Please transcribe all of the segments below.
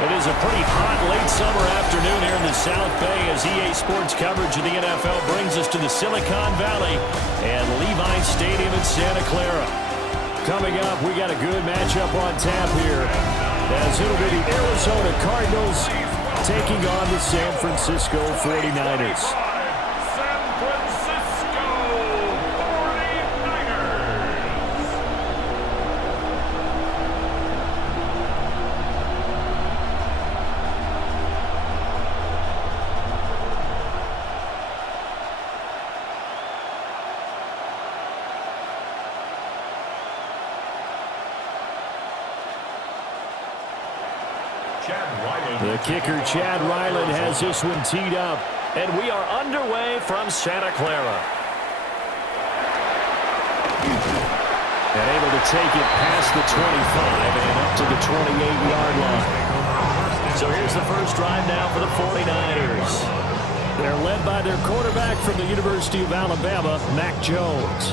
It is a pretty hot late summer afternoon here in the South Bay as EA Sports coverage of the NFL brings us to the Silicon Valley and Levi Stadium in Santa Clara. Coming up, we got a good matchup on tap here as it'll be the Arizona Cardinals taking on the San Francisco 49ers. The kicker, Chad Ryland, has this one teed up. And we are underway from Santa Clara. And able to take it past the 25 and up to the 28-yard line. So here's the first drive now for the 49ers. They're led by their quarterback from the University of Alabama, Mac Jones.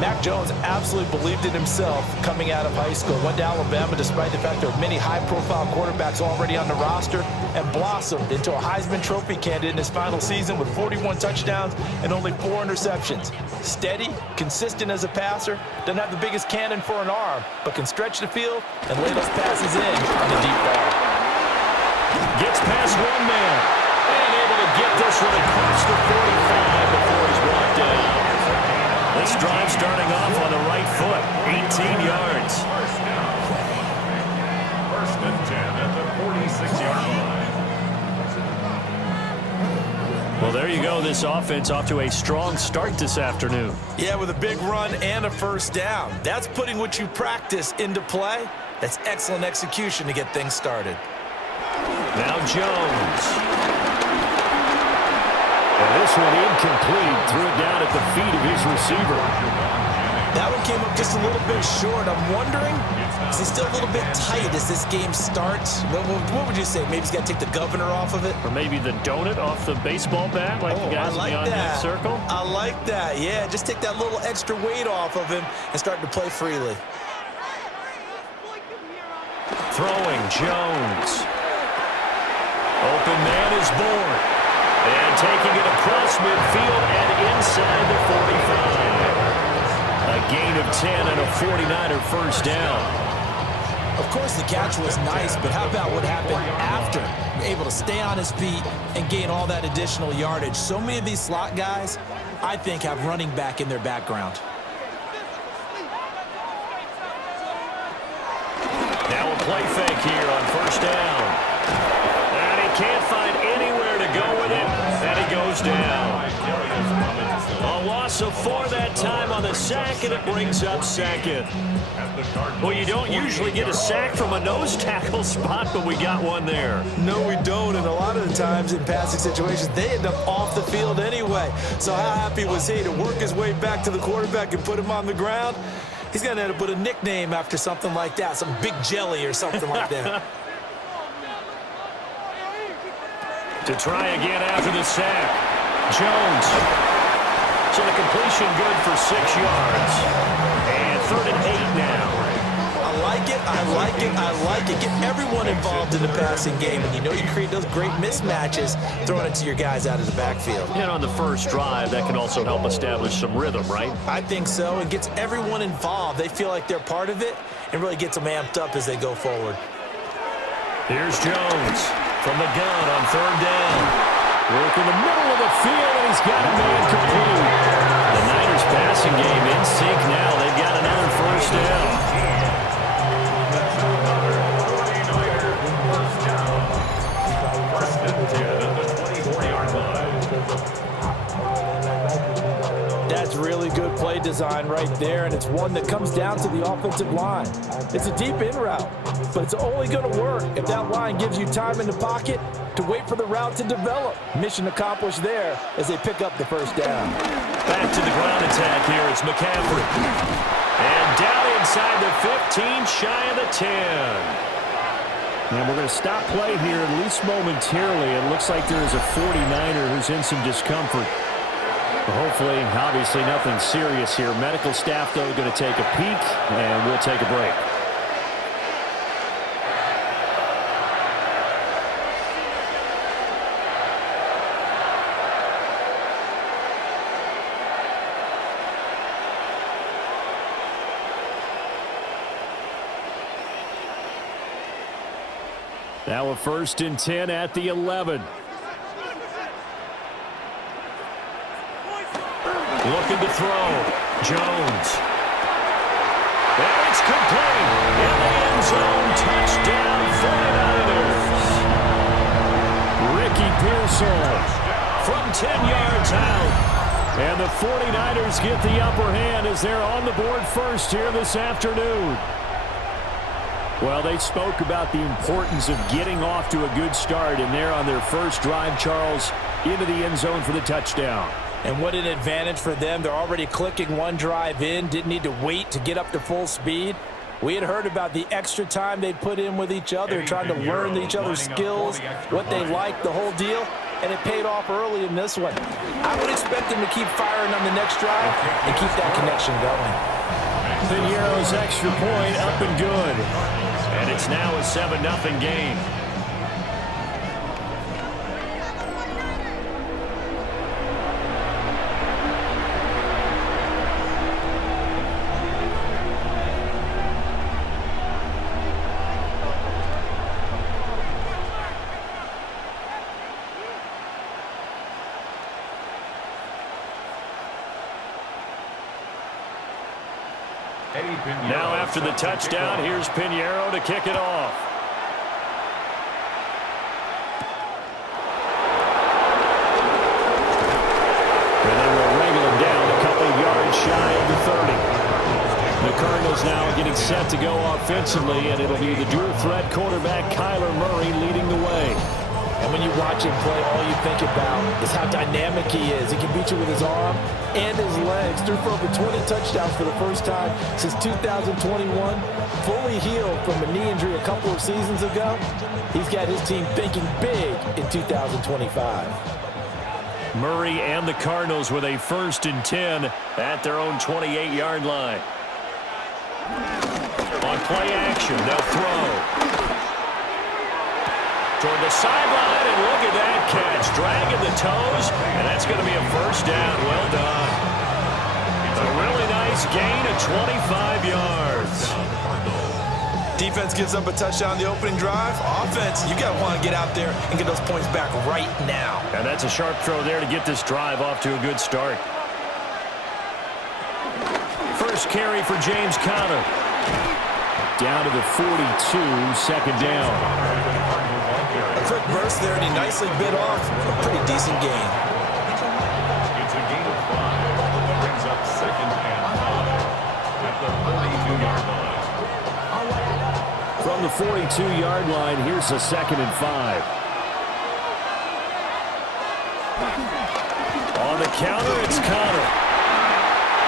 Mac Jones absolutely believed in himself coming out of high school. Went to Alabama despite the fact there are many high-profile quarterbacks already on the roster and blossomed into a Heisman Trophy candidate in his final season with 41 touchdowns and only 4 interceptions. Steady, consistent as a passer, doesn't have the biggest cannon for an arm, but can stretch the field and lay those passes in on the deep ball. Gets past one man and able to get this one across the 45 before he's brought down. This drive starting off on the right foot, 18 yards. First and 10 at the 46-yard line. Well, there you go. This offense off to a strong start this afternoon. Yeah, with a big run and a first down. That's putting what you practice into play. That's excellent execution to get things started. Now Jones. And this one incomplete. Threw it down at the feet of his receiver. That one came up just a little bit short. I'm wondering, is he still a little bit tight as this game starts? What would you say? Maybe he's got to take the governor off of it? Or maybe the donut off the baseball bat like the guys like in the on-deck circle? I like that. Yeah, just take that little extra weight off of him and start to play freely. Throwing Jones. Open man is born. And taking it across midfield and inside the 45. A gain of 10 and a 49er first down. Of course, the catch was nice, but how about what happened after? Able to stay on his feet and gain all that additional yardage. So many of these slot guys, I think, have running back in their background. Now a play fake here on first down. And he can't find anywhere to go with it, and he goes down. A loss of 4 that time on the sack, and it brings up second. Well, you don't usually get a sack from a nose tackle spot, but we got one there. No, we don't, and a lot of the times in passing situations, they end up off the field anyway. So how happy was he to work his way back to the quarterback and put him on the ground? He's going to end up with a nickname after something like that, some Big Jelly or something like that. To try again after the sack. Jones. So the completion good for 6 yards. And 3rd and 8 now. I like it, I like it, I like it. Get everyone involved in the passing game, and you know you create those great mismatches throwing it to your guys out of the backfield. And on the first drive, that can also help establish some rhythm, right? I think so. It gets everyone involved. They feel like they're part of it and really gets them amped up as they go forward. Here's Jones from the gun on 3rd down. Work in the middle of the field, and he's got a man complete. The Niners passing game in sync now. They've got another first down. That's really good play design right there, and it's one that comes down to the offensive line. It's a deep in route, but it's only going to work if that line gives you time in the pocket to wait for the route to develop. Mission accomplished there as they pick up the first down. Back to the ground attack here. It's McCaffrey. And down inside the 15, shy of the 10. And we're going to stop play here at least momentarily. It looks like there is a 49er who's in some discomfort. Hopefully, obviously, nothing serious here. Medical staff, though, going to take a peek, and we'll take a break. Now a 1st and 10 at the 11. Looking to throw. Jones. And it's complete. In the end zone. Touchdown 49ers. Ricky Pearsall from 10 yards out. And the 49ers get the upper hand as they're on the board first here this afternoon. Well, they spoke about the importance of getting off to a good start, and they're on their first drive, Charles, into the end zone for the touchdown. And what an advantage for them. They're already clicking one drive in, didn't need to wait to get up to full speed. We had heard about the extra time they put in with each other, trying to learn each other's skills, what they like, the whole deal, and it paid off early in this one. I would expect them to keep firing on the next drive and keep that connection going. Piñeiro's extra point up and good. And it's now a 7-0 game. Now after the touchdown, here's Piñeiro to kick it off. And they will wrangle him down a couple of yards shy of the 30. The Cardinals now getting set to go offensively, and it'll be the dual threat quarterback Kyler Murray leading the way. And when you watch him play, all you think about is how dynamic he is. He can beat you with his arm and his legs. Threw for over 20 touchdowns for the first time since 2021. Fully healed from a knee injury a couple of seasons ago. He's got his team thinking big in 2025. Murray and the Cardinals with a 1st and 10 at their own 28-yard line. On play action, they'll throw. Toward the sideline, and look at that catch. Dragging the toes, and that's going to be a 1st down. Well done. A really nice gain of 25 yards. Defense gives up a touchdown the opening drive. Offense, you got to want to get out there and get those points back right now. And that's a sharp throw there to get this drive off to a good start. First carry for James Conner. Down to the 42, 2nd down. A quick burst there, and he nicely bit off a pretty decent gain. It's a gain of 5. Brings up 2nd and 5 at the 42-yard line. From the 42-yard line, here's a 2nd and 5. On the counter, it's Conner.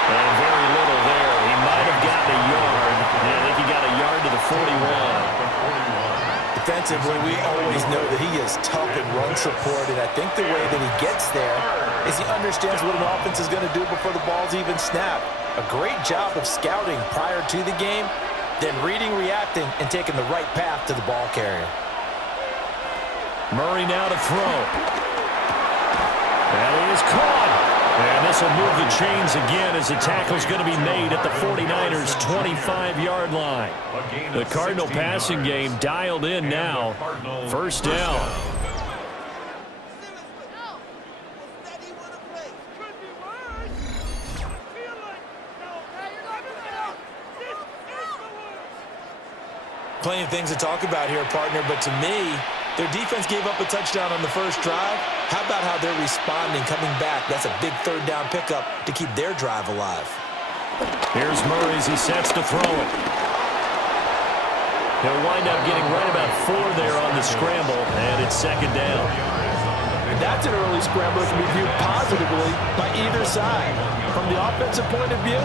And very little there. He might have gotten a yard. Yeah, I think he got a yard to the 41. Defensively, we always know that he is tough in run support, and I think the way that he gets there is he understands what an offense is going to do before the ball's even snapped. A great job of scouting prior to the game, then reading, reacting, and taking the right path to the ball carrier. Murray now to throw. And he is caught. And this will move the chains again as the tackle's going to be made at the 49ers' 25-yard line. The Cardinal passing game dialed in now. 1st down. Plenty of things to talk about here, partner, but to me, their defense gave up a touchdown on the first drive. How about how they're responding, coming back? That's a big 3rd down pickup to keep their drive alive. Here's Murray as he sets to throw it. He'll wind up getting right about 4 there on the scramble, and it's 2nd down. That's an early scramble that can be viewed positively by either side. From the offensive point of view,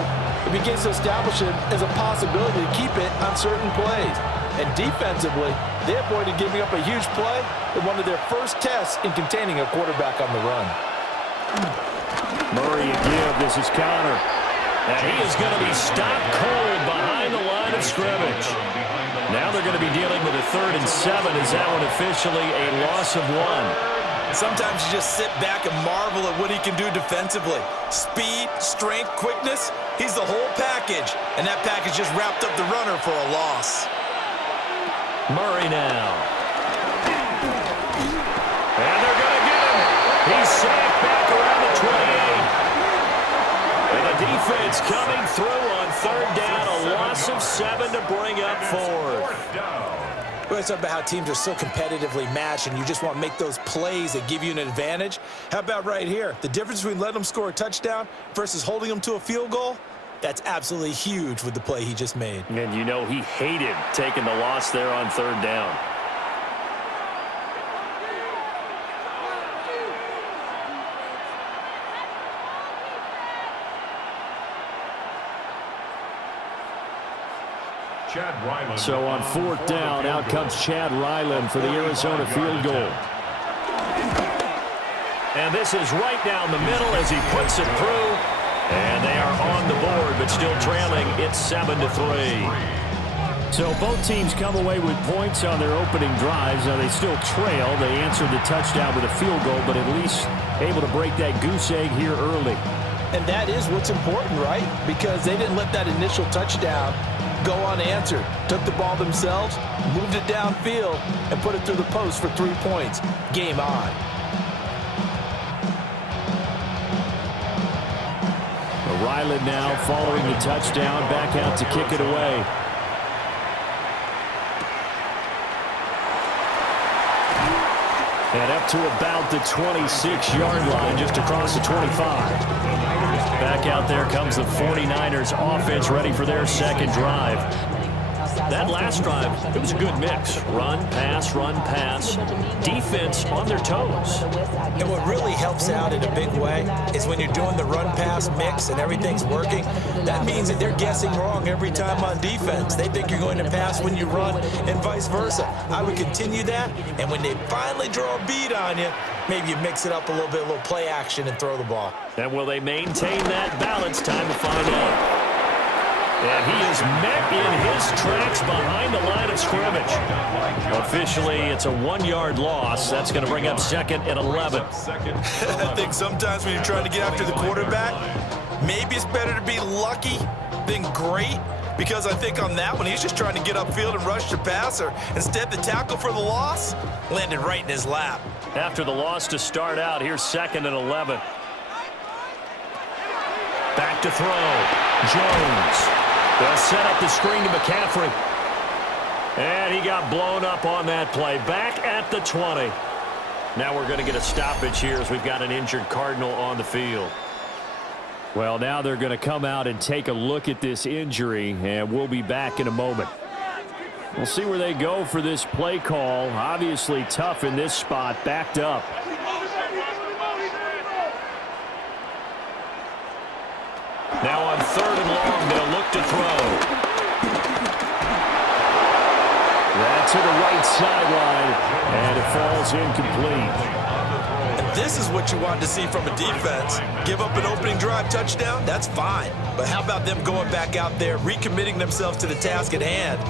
it begins to establish it as a possibility to keep it on certain plays. And defensively, they avoided giving up a huge play in one of their first tests in containing a quarterback on the run. Murray a give. This is Conner. And he is going to be stopped cold behind the line of scrimmage. Now they're going to be dealing with a 3rd and 7. Is that one officially a loss of 1? Sometimes you just sit back and marvel at what he can do defensively. Speed, strength, quickness, he's the whole package. And that package just wrapped up the runner for a loss. Murray now. it's coming through on third down. A loss of 7 to bring up fourth. Well, it's about how teams are so competitively matched, and you just want to make those plays that give you an advantage. How about right here? The difference between letting them score a touchdown versus holding them to a field goal, that's absolutely huge with the play he just made. And you know he hated taking the loss there on third down. So on fourth down, out comes Chad Ryland for the Arizona field goal. And this is right down the middle as he puts it through. And they are on the board, but still trailing. It's 7-3. So both teams come away with points on their opening drives. Now they still trail. They answered the touchdown with a field goal, but at least able to break that goose egg here early. And that is what's important, right? Because they didn't let that initial touchdown go unanswered. Took the ball themselves, moved it downfield, and put it through the post for 3 points. Game on. Ryland now following the touchdown, back out to kick it away. And up to about the 26-yard line, just across the 25. Back out there comes the 49ers offense, ready for their second drive. That last drive, it was a good mix. Run, pass, defense on their toes. And what really helps out in a big way is when you're doing the run-pass mix and everything's working, that means that they're guessing wrong every time on defense. They think you're going to pass when you run and vice versa. I would continue that, and when they finally draw a bead on you, maybe you mix it up a little bit, a little play action, and throw the ball. And will they maintain that balance? Time to find out. And he is met in his tracks behind the line of scrimmage. Officially, it's a 1-yard loss. That's going to bring up second and 11. I think sometimes when you're trying to get after the quarterback, maybe it's better to be lucky than great. Because I think on that one, he's just trying to get upfield and rush the passer. Instead, the tackle for the loss landed right in his lap. After the loss to start out, here's second and 11. Back to throw. Jones. They'll set up the screen to McCaffrey. And he got blown up on that play. Back at the 20. Now we're going to get a stoppage here as we've got an injured Cardinal on the field. Well, now they're going to come out and take a look at this injury, and we'll be back in a moment. We'll see where they go for this play call. Obviously tough in this spot, backed up. Now on third and long, they'll look to throw. That's to the right sideline, and it falls incomplete. And this is what you want to see from a defense. Give up an opening drive touchdown, that's fine. But how about them going back out there, recommitting themselves to the task at hand,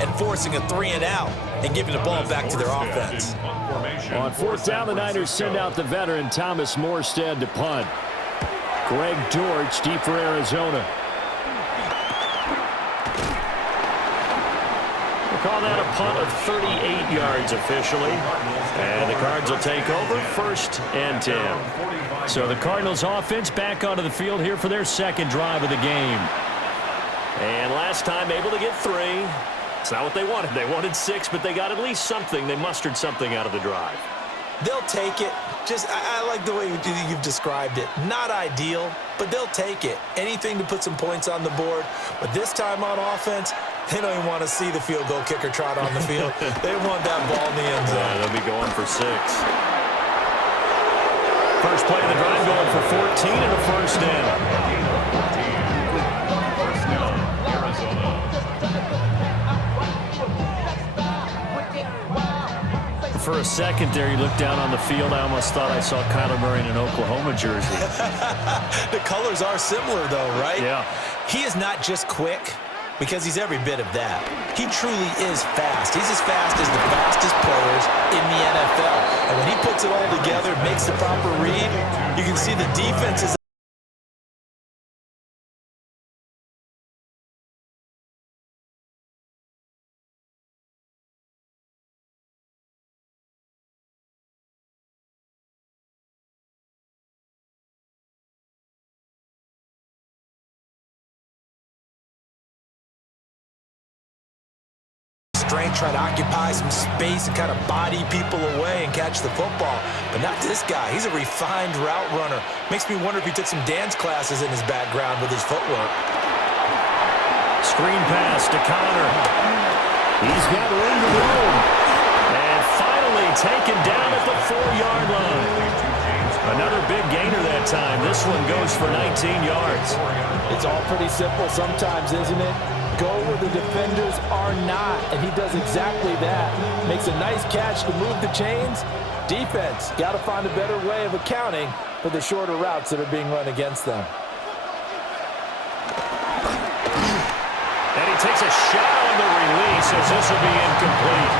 and forcing a 3-and-out and giving the ball back to their offense? On fourth down, the Niners send out the veteran Thomas Morstead to punt. Greg Dortch deep for Arizona. We'll call that a punt of 38 yards officially. And the Cards will take over first and 10. So the Cardinals offense back onto the field here for their second drive of the game. And last time able to get 3. It's not what they wanted. They wanted 6, but they got at least something. They mustered something out of the drive. They'll take it. I like the way you've described it. Not ideal, but they'll take it. Anything to put some points on the board. But this time on offense, they don't even want to see the field goal kicker trot on the field. They want that ball in the end zone. Yeah, they'll be going for 6. First play of the drive going for 14 and a first down. For a second there, you looked down on the field. I almost thought I saw Kyler Murray in an Oklahoma jersey. The colors are similar, though, right? Yeah. He is not just quick, because he's every bit of that. He truly is fast. He's as fast as the fastest players in the NFL. And when he puts it all together, makes the proper read, you can see the defense is strength, try to occupy some space and kind of body people away and catch the football. But not this guy. He's a refined route runner. Makes me wonder if he took some dance classes in his background with his footwork. Screen pass to Connor. He's got room to roam. And finally taken down at the 4-yard line. Another big gainer that time. This one goes for 19 yards. It's all pretty simple sometimes, isn't it? Go where the defenders are not, and he does exactly that. Makes a nice catch to move the chains. Defense, got to find a better way of accounting for the shorter routes that are being run against them. And he takes a shot on the release as this will be incomplete.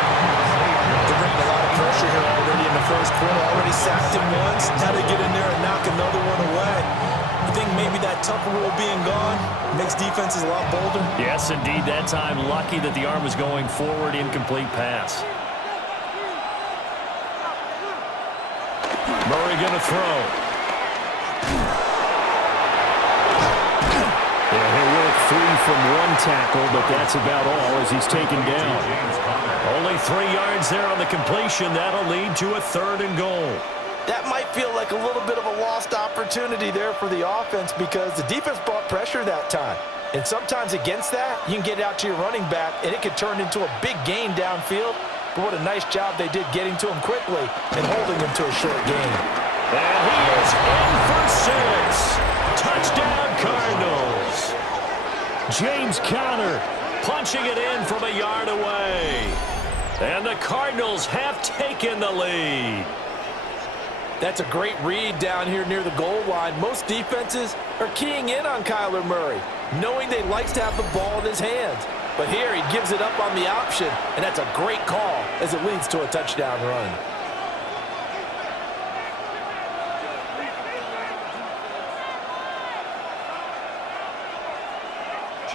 They're bringing a lot of pressure here already in the first quarter. Already sacked him once. Now they get in there and knock another one away. I think maybe that Tucker rule being gone makes defenses a lot bolder. Yes, indeed. That time, lucky that the arm was going forward. Incomplete pass. Murray going to throw. Yeah, he'll work free from one tackle, but that's about all as he's taken down. Only 3 yards there on the completion. That'll lead to a 3rd and goal. That might feel like a little bit of a lost opportunity there for the offense because the defense brought pressure that time. And sometimes against that, you can get out to your running back, and it could turn into a big gain downfield. But what a nice job they did getting to him quickly and holding him to a short gain. And he is in for 6. Touchdown, Cardinals. James Conner punching it in from a yard away. And the Cardinals have taken the lead. That's a great read down here near the goal line. Most defenses are keying in on Kyler Murray, knowing they likes to have the ball in his hands. But here he gives it up on the option, and that's a great call as it leads to a touchdown run.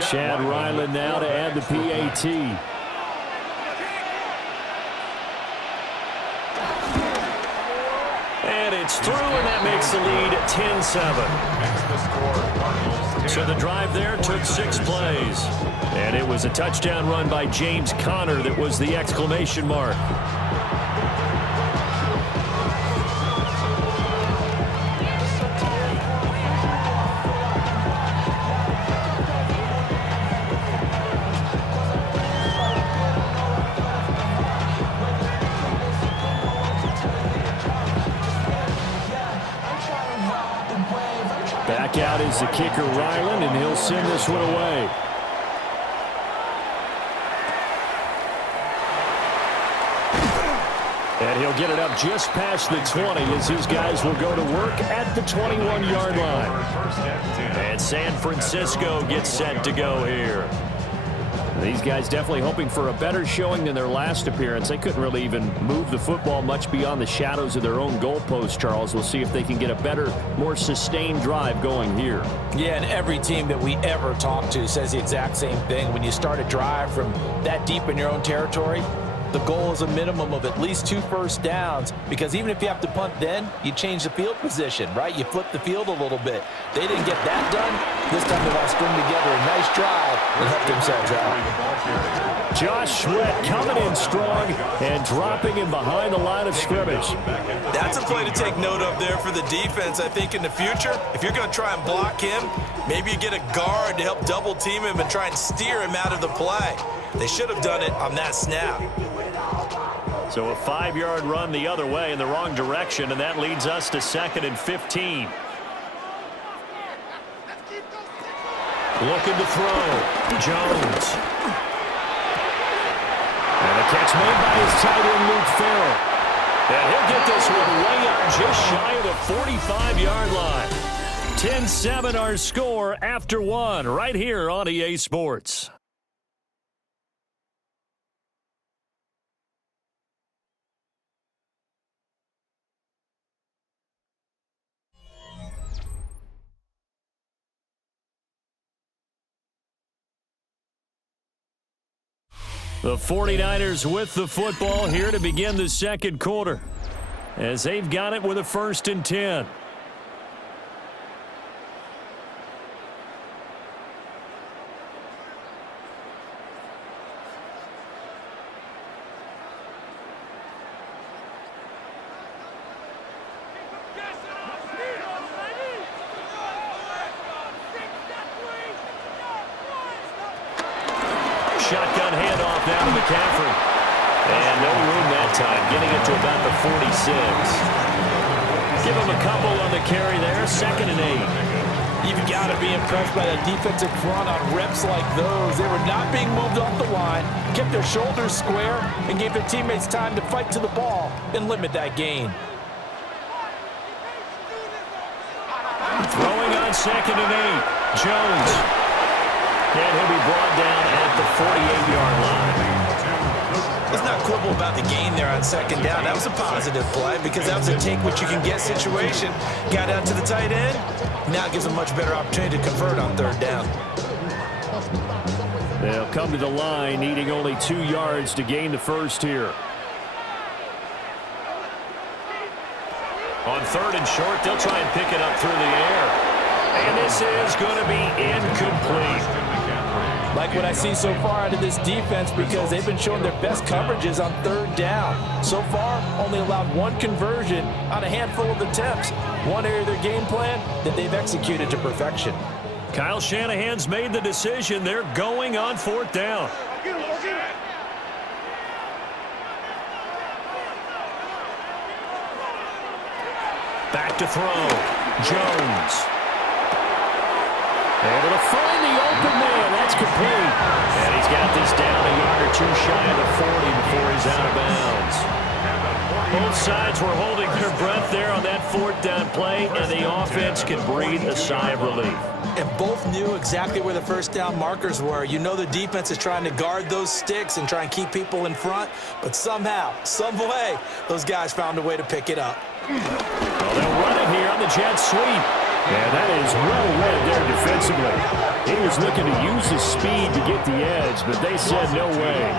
Chad Ryland now to add the PAT. And it's through, and that makes the lead 10-7. So the drive there took 6 plays. And it was a touchdown run by James Conner that was the exclamation mark. Back out is the kicker, Ryland, and he'll send this one away. And he'll get it up just past the 20 as these guys will go to work at the 21-yard line. And San Francisco gets set to go here. These guys definitely hoping for a better showing than their last appearance. They couldn't really even move the football much beyond the shadows of their own goalpost, Charles. We'll see if they can get a better, more sustained drive going here. Yeah, and every team that we ever talk to says the exact same thing. When you start a drive from that deep in your own territory, the goal is a minimum of at least 2 first downs, because even if you have to punt then, you change the field position, right? You flip the field a little bit. They didn't get that done. This time they want to string together a nice drive and help themselves out. Josh Sweat coming in strong and dropping him behind the line of scrimmage. That's a play to take note of there for the defense, I think, in the future. If you're going to try and block him, maybe you get a guard to help double team him and try and steer him out of the play. They should have done it on that snap. So a 5-yard run the other way in the wrong direction, and that leads us to 2nd and 15. Looking to throw. Jones. And a catch made by his tight end, Luke Farrell. And he'll get this one way up just shy of the 45-yard line. 10-7 our score after 1 right here on EA Sports. The 49ers with the football here to begin the second quarter, as they've got it with a 1st and 10. down to McCaffrey. And no room that time, getting it to about the 46. Give him a couple on the carry there, 2nd and 8. You've got to be impressed by that defensive front on reps like those. They were not being moved off the line, kept their shoulders square, and gave their teammates time to fight to the ball and limit that gain. Throwing on 2nd and 8. Jones. And he'll be brought down at the 48-yard line. Let's not quibble about the gain there on 2nd down. That was a positive play because that was a take-what-you-can-get situation. Got out to the tight end. Now it gives a much better opportunity to convert on 3rd down. They'll come to the line, needing only 2 yards to gain the first here. On 3rd and short, they'll try and pick it up through the air. And this is going to be incomplete. Like what I see so far out of this defense because they've been showing their best coverages on 3rd down. So far, only allowed 1 conversion on a handful of attempts. One area of their game plan that they've executed to perfection. Kyle Shanahan's made the decision. They're going on 4th down. Back to throw. Jones. Able to find the open man. That's complete. And he's got this down a yard or 2 shy of the 40 before he's out of bounds. Both sides were holding their breath there on that 4th down play, and the offense can breathe a sigh of relief. And both knew exactly where the 1st down markers were. You know the defense is trying to guard those sticks and try and keep people in front, but somehow, some way, those guys found a way to pick it up. Well, they'll run it here on the jet sweep. And that is well read there defensively. He was looking to use his speed to get the edge, but they said no way.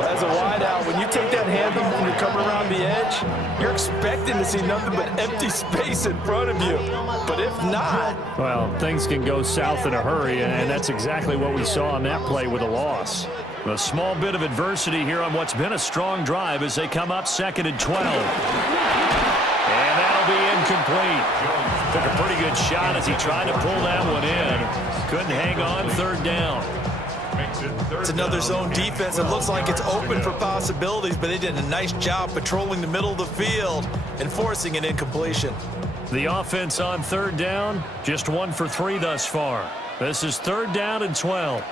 As a wideout, when you take that handoff and you come around the edge, you're expecting to see nothing but empty space in front of you. But if not... Well, things can go south in a hurry, and that's exactly what we saw on that play with a loss. A small bit of adversity here on what's been a strong drive as they come up 2nd and 12. And that'll be incomplete. Took a pretty good shot as he tried to pull that one in. Couldn't hang on 3rd down. It's another zone defense. It looks like it's open for possibilities, but they did a nice job patrolling the middle of the field and forcing an incompletion. The offense on 3rd down, just 1 for 3 thus far. This is 3rd down and 12.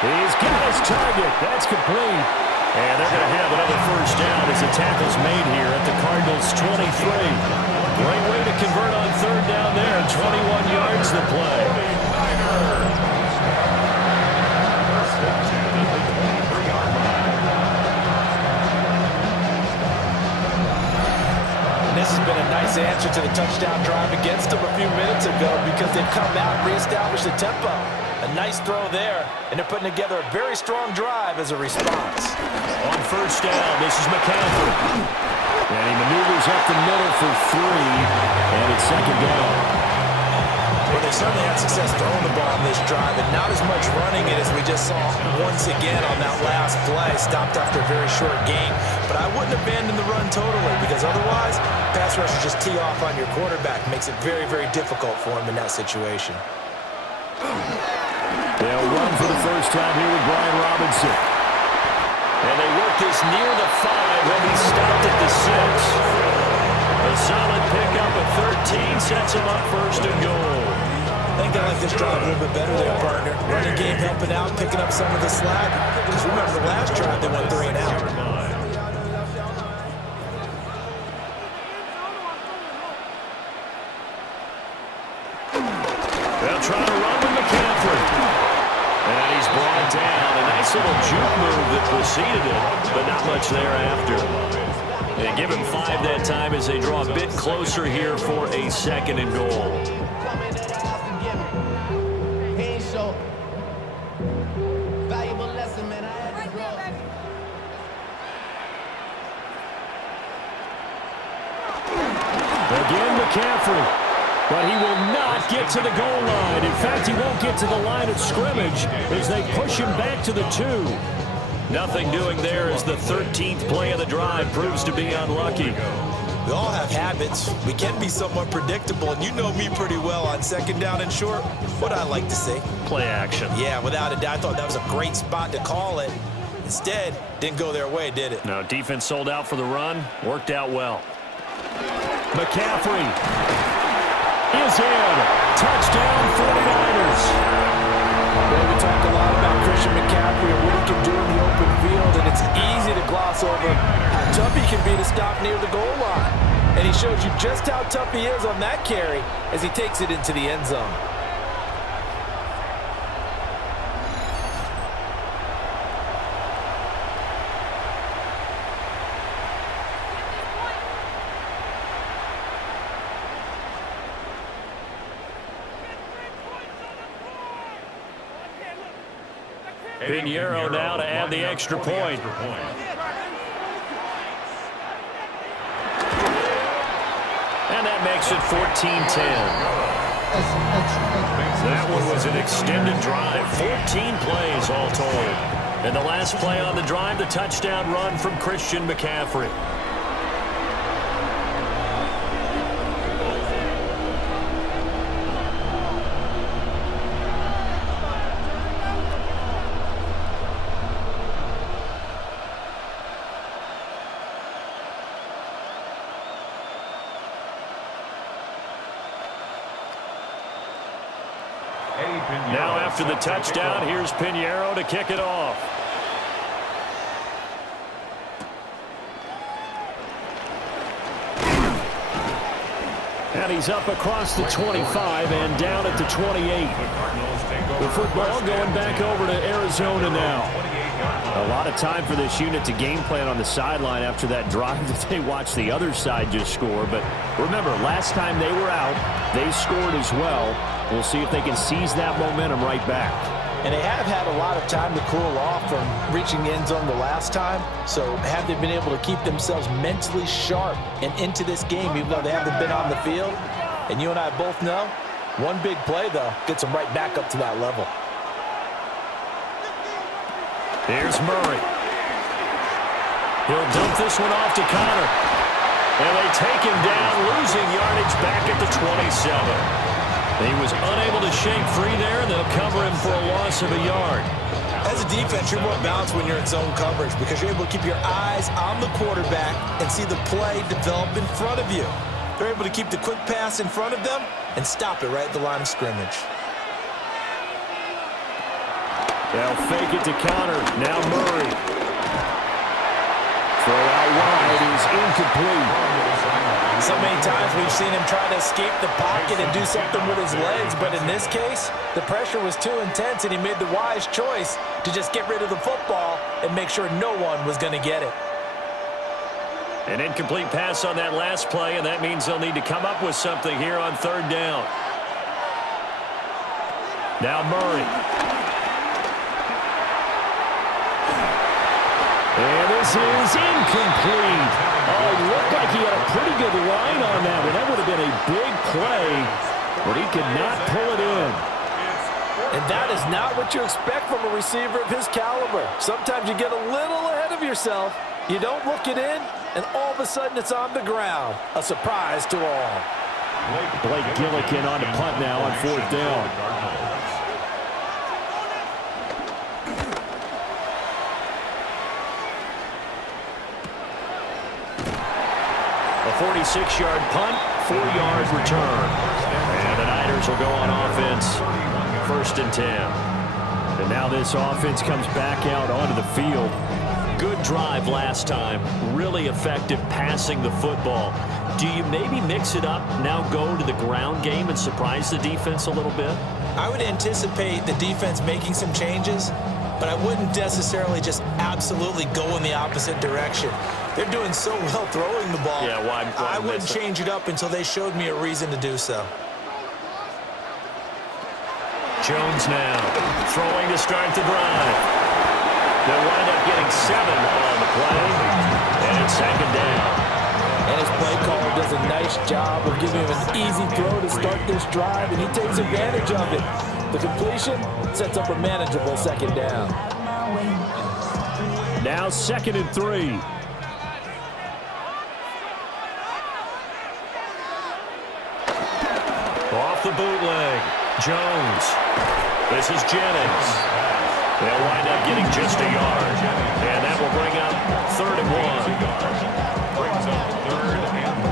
He's got his target. That's complete. And they're going to have another 1st down as the tackle's made here at the Cardinals' 23. Great way to convert on 3rd down there. 21 yards to play. And this has been a nice answer to the touchdown drive against them a few minutes ago because they've come out and reestablished the tempo. A nice throw there, and they're putting together a very strong drive as a response. On 1st down, this is McCaffrey. And he maneuvers up the middle for 3, and it's 2nd down. Well, they certainly had success throwing the ball on this drive, and not as much running it as we just saw once again on that last play. Stopped after a very short gain, but I wouldn't abandon the run totally because otherwise, pass rushers just tee off on your quarterback. Makes it very, very difficult for him in that situation. They'll run for the 1st time here with Brian Robinson. And they work this near the 5 when he stopped at the 6. A solid pickup of 13 sets him up 1st and goal. I think they like this drive a little bit better there, partner. Running game helping out, picking up some of the slack. Because remember, the last drive they went 3 and out. They'll try to run with McCaffrey. And he's brought down. A nice little juke move that preceded it, but not much thereafter. They give him 5 that time as they draw a bit closer here for a 2nd and goal. Again, McCaffrey. But he will not get to the goal line. In fact, he won't get to the line of scrimmage as they push him back to the 2. Nothing doing there as the 13th play of the drive proves to be unlucky. We all have habits. We can be somewhat predictable, and you know me pretty well on second down and short. What I like to say? Play action. Yeah, without a doubt. I thought that was a great spot to call it. Instead, didn't go their way, did it? No, defense sold out for the run. Worked out well. McCaffrey is in. Touchdown, 49ers. Well, we talk a lot about Christian McCaffrey and what he can do in the open field, and it's easy to gloss over how tough he can be to stop near the goal line. And he shows you just how tough he is on that carry as he takes it into the end zone. Pinheiro now to add the extra point. And that makes it 14-10. That one was an extended drive. 14 plays all told. And the last play on the drive, the touchdown run from Christian McCaffrey. Now after the touchdown, here's Pinheiro to kick it off. And he's up across the 25 and down at the 28. The football going back over to Arizona now. A lot of time for this unit to game plan on the sideline after that drive that they watched the other side just score. But remember, last time they were out, they scored as well. We'll see if they can seize that momentum right back. And they have had a lot of time to cool off from reaching the end zone the last time. So have they been able to keep themselves mentally sharp and into this game, even though they haven't been on the field? And you and I both know, one big play, though, gets them right back up to that level. Here's Murray. He'll dump this one off to Connor. And they take him down, losing yardage back at the 27. He was unable to shake free there, and they'll cover him for a loss of a yard. As a defense, you're more balanced when you're in zone coverage because you're able to keep your eyes on the quarterback and see the play develop in front of you. They're able to keep the quick pass in front of them and stop it right at the line of scrimmage. They'll fake it to Connor. Now Murray. Throw out wide is incomplete. So many times we've seen him try to escape the pocket and do something with his legs, but in this case, the pressure was too intense and he made the wise choice to just get rid of the football and make sure no one was going to get it. An incomplete pass on that last play, and that means they'll need to come up with something here on third down. Now Murray. And this is incomplete. Oh, it looked like he had a pretty good line on that one. That would have been a big play, but he could not pull it in. And that is not what you expect from a receiver of his caliber. Sometimes you get a little ahead of yourself. You don't look it in, and all of a sudden it's on the ground. A surprise to all. Blake Gillikin on the punt now on fourth down. A 46-yard punt, 4-yard return. And the Niners will go on offense, 1st and 10. And now this offense comes back out onto the field. Good drive last time. Really effective passing the football. Do you maybe mix it up, now go to the ground game and surprise the defense a little bit? I would anticipate the defense making some changes, but I wouldn't necessarily just absolutely go in the opposite direction. They're doing so well throwing the ball. Yeah, why I wouldn't change it up until they showed me a reason to do so. Jones now throwing to start the drive. They'll wind up getting 7 on the play, and it's 2nd down. And his play caller does a nice job of giving him an easy throw to start this drive, and he takes advantage of it. The completion sets up a manageable 2nd down. Now 2nd and 3. off the bootleg. Jones. This is Jennings. They'll wind up getting just a yard. And that will bring up 3rd and 1. Brings up 3rd and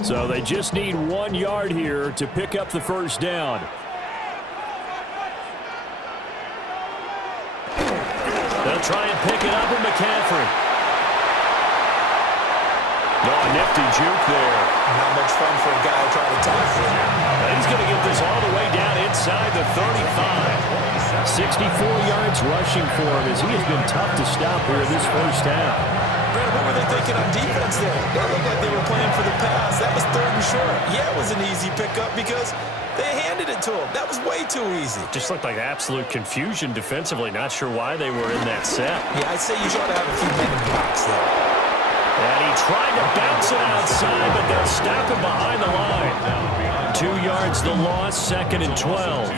1. So they just need 1 yard here to pick up the first down. They'll try and pick it up with McCaffrey. Oh, nifty juke there. Not much fun for a guy trying to tackle him. He's going to get this all the way down inside the 35. 64 yards rushing for him as he has been tough to stop here this first half. Brad, what were they thinking on defense there? That looked like they were playing for the pass. That was 3rd and short. Yeah, it was an easy pickup because they handed it to him. That was way too easy. Just looked like absolute confusion defensively. Not sure why they were in that set. Yeah, I'd say you ought to have a few men in the box there. And he tried to bounce it outside, but they'll stop him behind the line. 2 yards the loss, 2nd and 12.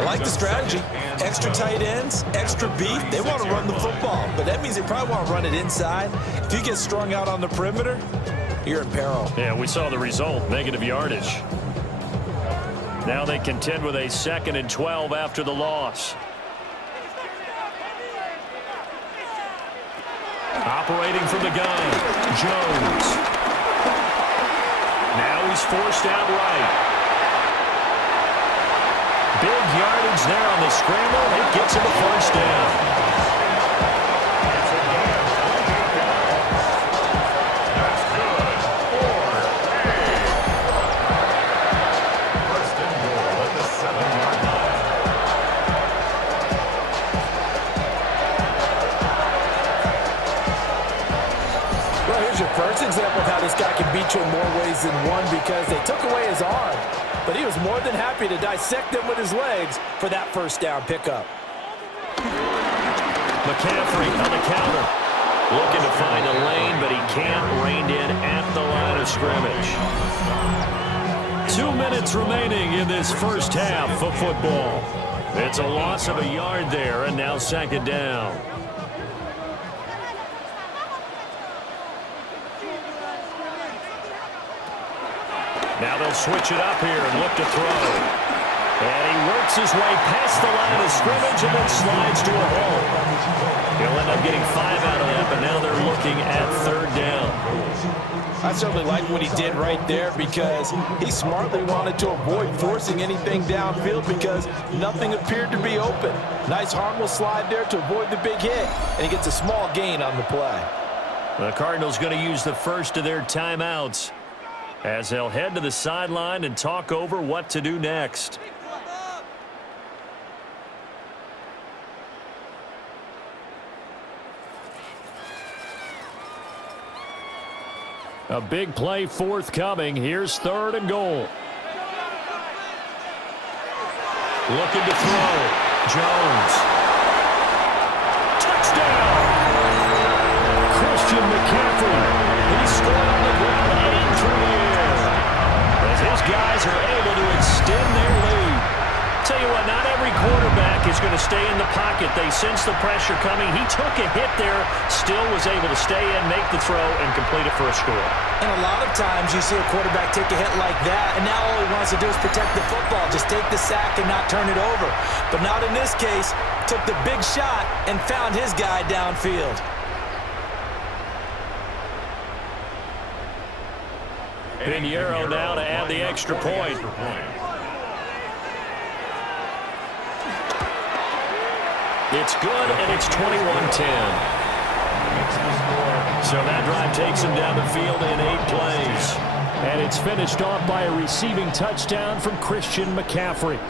I like the strategy. Extra tight ends, extra beef. They want to run the football, but that means they probably want to run it inside. If you get strung out on the perimeter, you're in peril. Yeah, we saw the result, negative yardage. Now they contend with a 2nd and 12 after the loss. Operating from the gun, Jones. Now he's forced out right. Big yardage there on the scramble. It gets him a first down. That's good. 4 and goal at the 7-yard line. Well, here's your first example of how this guy can beat you in more ways than one because they took away his arm. But he was more than happy to dissect them with his legs for that first down pickup. McCaffrey on the counter. Looking to find a lane, but he can't. Reined in at the line of scrimmage. 2 minutes remaining in this first half of football. It's a loss of a yard there, and now 2nd down. Now they'll switch it up here and look to throw. And he works his way past the line of scrimmage and then slides to a hole. He'll end up getting 5 out of that, but now they're looking at 3rd down. I certainly like what he did right there because he smartly wanted to avoid forcing anything downfield because nothing appeared to be open. Nice harmless slide there to avoid the big hit, and he gets a small gain on the play. The Cardinals going to use the first of their timeouts as they'll head to the sideline and talk over what to do next. A big play forthcoming. Here's 3rd and goal. Looking to throw. Jones. Touchdown! Christian McCaffrey. He scored on the ground and through the air. As his guys are able to extend their lead. Tell you what, not every quarterback is going to stay in the pocket. They sense the pressure coming. He took a hit there, still was able to stay in, make the throw, and complete it for a score. And a lot of times you see a quarterback take a hit like that, and now all he wants to do is protect the football, just take the sack and not turn it over. But not in this case. Took the big shot and found his guy downfield. Pinheiro now to add the extra point. It's good, and it's 21-10. So that drive takes him down the field in 8 plays. And it's finished off by a receiving touchdown from Christian McCaffrey.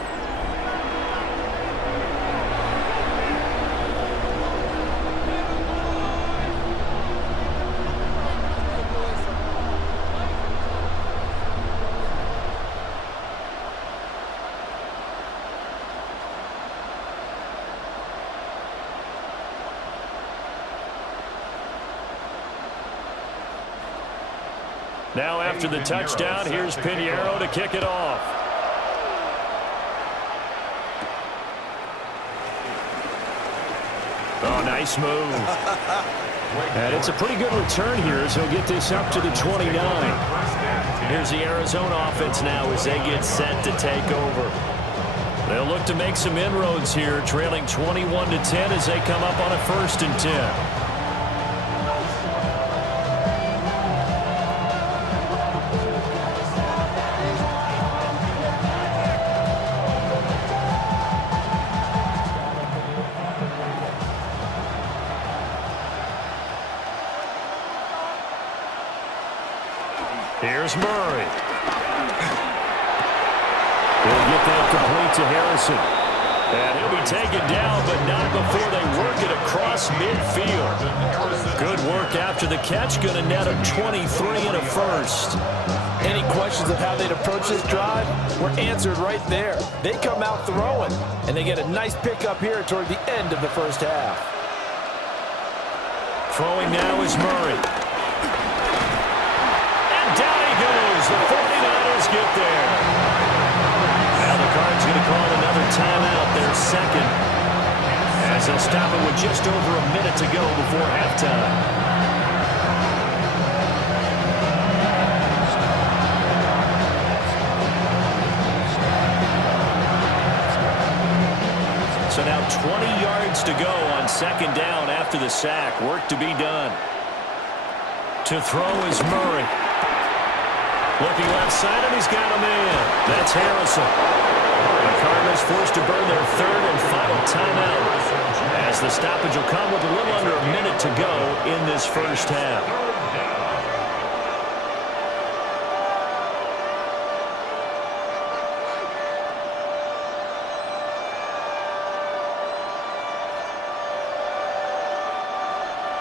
Now after the touchdown, here's Pinheiro to kick it off. Oh, nice move. And it's a pretty good return here as he'll get this up to the 29. Here's the Arizona offense now as they get set to take over. They'll look to make some inroads here, trailing 21-10 as they come up on a 1st and 10. Here's Murray. He'll get that complete to Harrison. And he'll be taken down, but not before they work it across midfield. Good work after the catch. Going to net him 23 and a 1st. Any questions of how they'd approach this drive were answered right there. They come out throwing, and they get a nice pickup here toward the end of the 1st half. Throwing now is Murray. Down he goes. The 49ers get there. Now the Cards going to call another timeout, their 2nd, as they'll stop it with just over a minute to go before halftime. So now 20 yards to go on 2nd down after the sack. Work to be done. To throw is Murray. Looking left side, and he's got him in. That's Harrison. The Cardinals forced to burn their 3rd and final timeout, as the stoppage will come with a little under a minute to go in this 1st half.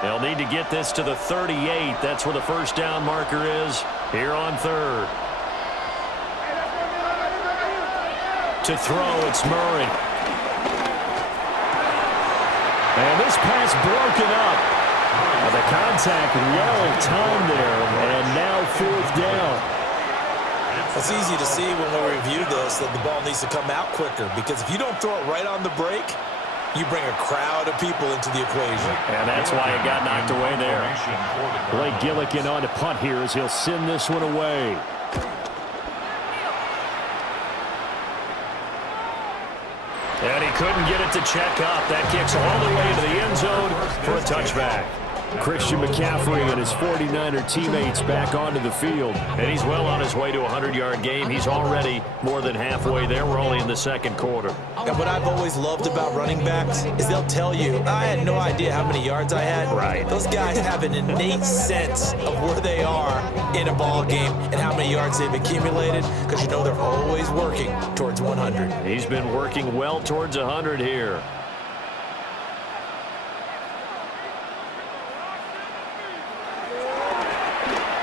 They'll need to get this to the 38. That's where the 1st down marker is here on 3rd. To throw, it's Murray. And this pass broken up. The contact well timed there, and now 4th down. It's easy to see when we review this that the ball needs to come out quicker, because if you don't throw it right on the break, you bring a crowd of people into the equation. And that's why it got knocked away there. Blake Gillikin on to punt here as he'll send this one away. And he couldn't get it to check up. That kicks all the way into the end zone for a touchback. Christian McCaffrey and his 49er teammates back onto the field. And he's well on his way to a 100-yard game. He's already more than halfway there. We're only in the 2nd quarter. And what I've always loved about running backs is they'll tell you, I had no idea how many yards I had. Right. Those guys have an innate sense of where they are in a ball game and how many yards they've accumulated, because you know they're always working towards 100. He's been working well towards 100 here.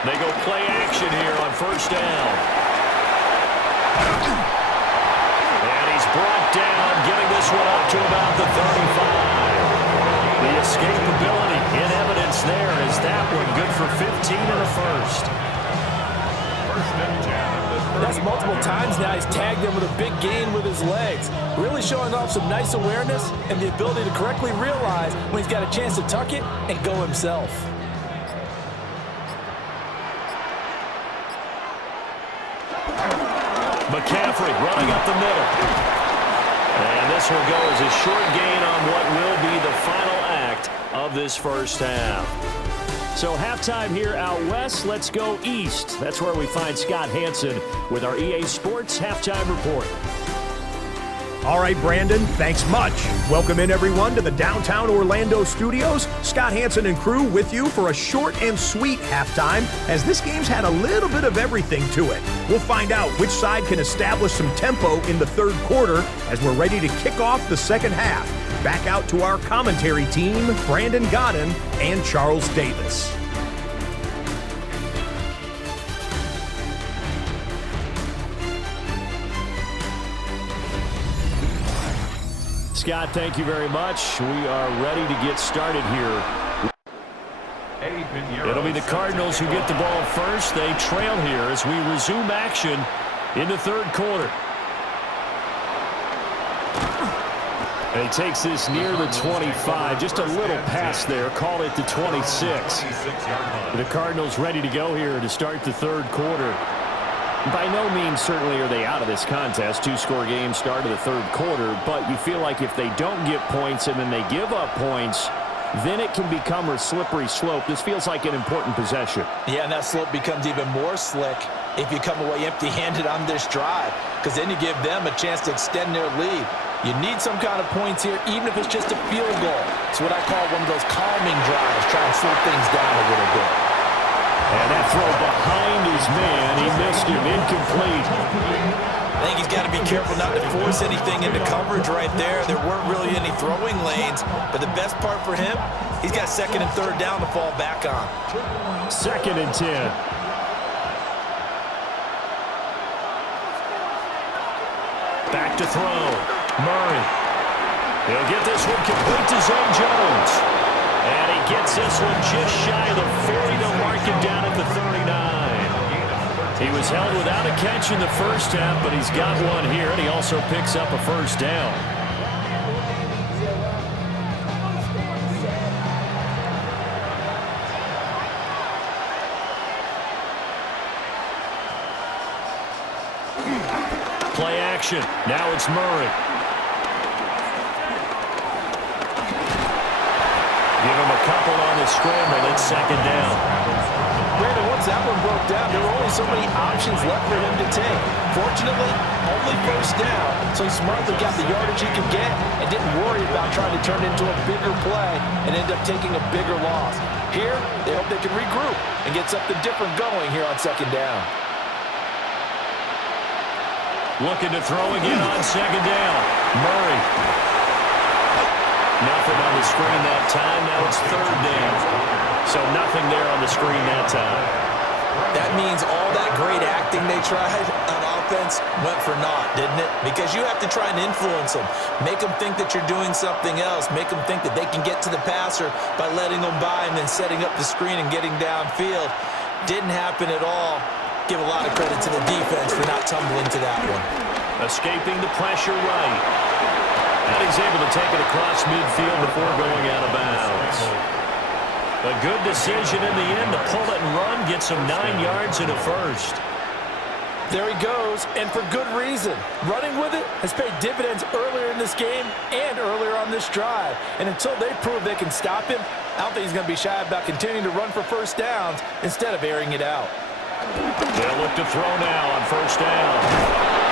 They go play action here on 1st down. And he's brought down, getting this one up to about the 35. The escapability in evidence there is that one good for 15 and a 1st. That's multiple times now. He's tagged him with a big gain with his legs. Really showing off some nice awareness and the ability to correctly realize when he's got a chance to tuck it and go himself. McCaffrey running up the middle. And this will go as a short gain on what will be the final act of this 1st half. So halftime here out west. Let's go east. That's where we find Scott Hansen with our EA Sports Halftime Report. All right, Brandon, thanks much. Welcome in, everyone, to the downtown Orlando studios. Scott Hansen and crew with you for a short and sweet halftime, as this game's had a little bit of everything to it. We'll find out which side can establish some tempo in the 3rd quarter as we're ready to kick off the 2nd half. Back out to our commentary team, Brandon Godden and Charles Davis. Scott, thank you very much. We are ready to get started here. It'll be the Cardinals who get the ball first. They trail here as we resume action in the 3rd quarter. And he takes this near the 25, just a little pass there, called it the 26. The Cardinals ready to go here to start the third quarter. By no means certainly are they out of this contest. Two-score game, start of the third quarter, but you feel like if they don't get points and then they give up points, then it can become a slippery slope. This feels like an important possession. Yeah, and that slope becomes even more slick if you come away empty-handed on this drive, because then you give them a chance to extend their lead. You need some kind of points here, even if it's just a field goal. It's what I call one of those calming drives, try and slow things down a little bit. And that throw behind his man, he missed him, incomplete. I think he's got to be careful not to force anything into coverage right there. There weren't really any throwing lanes, but the best part for him, he's got second and third down to fall back on. 2nd and 10. Back to throw. Murray. He'll get this one complete to Zay Jones. And he gets this one just shy of the 40 to mark him down at the 39. He was held without a catch in the first half, but he's got one here, and he also picks up a first down. Play action. Now it's Murray. Give him a couple on the scramble. It's 2nd down. Brandon, once that one broke down, there were only so many options left for him to take. Fortunately, only first down, so he smartly got the yardage he could get and didn't worry about trying to turn it into a bigger play and end up taking a bigger loss. Here, they hope they can regroup and get something different going here on 2nd down. Looking to throw again on 2nd down. Murray. Nothing on the screen that time. Now it's 3rd down. So nothing there on the screen that time. That means all that great acting they tried on offense went for naught, didn't it? Because you have to try and influence them. Make them think that you're doing something else. Make them think that they can get to the passer by letting them by and then setting up the screen and getting downfield. Didn't happen at all. Give a lot of credit to the defense for not tumbling to that one. Escaping the pressure right. And he's able to take it across midfield before going out of bounds. A good decision in the end to pull it and run. Gets him 9 yards and a first. There he goes, and for good reason. Running with it has paid dividends earlier in this game and earlier on this drive. And until they prove they can stop him, I don't think he's going to be shy about continuing to run for first downs instead of airing it out. They'll look to throw now on 1st down.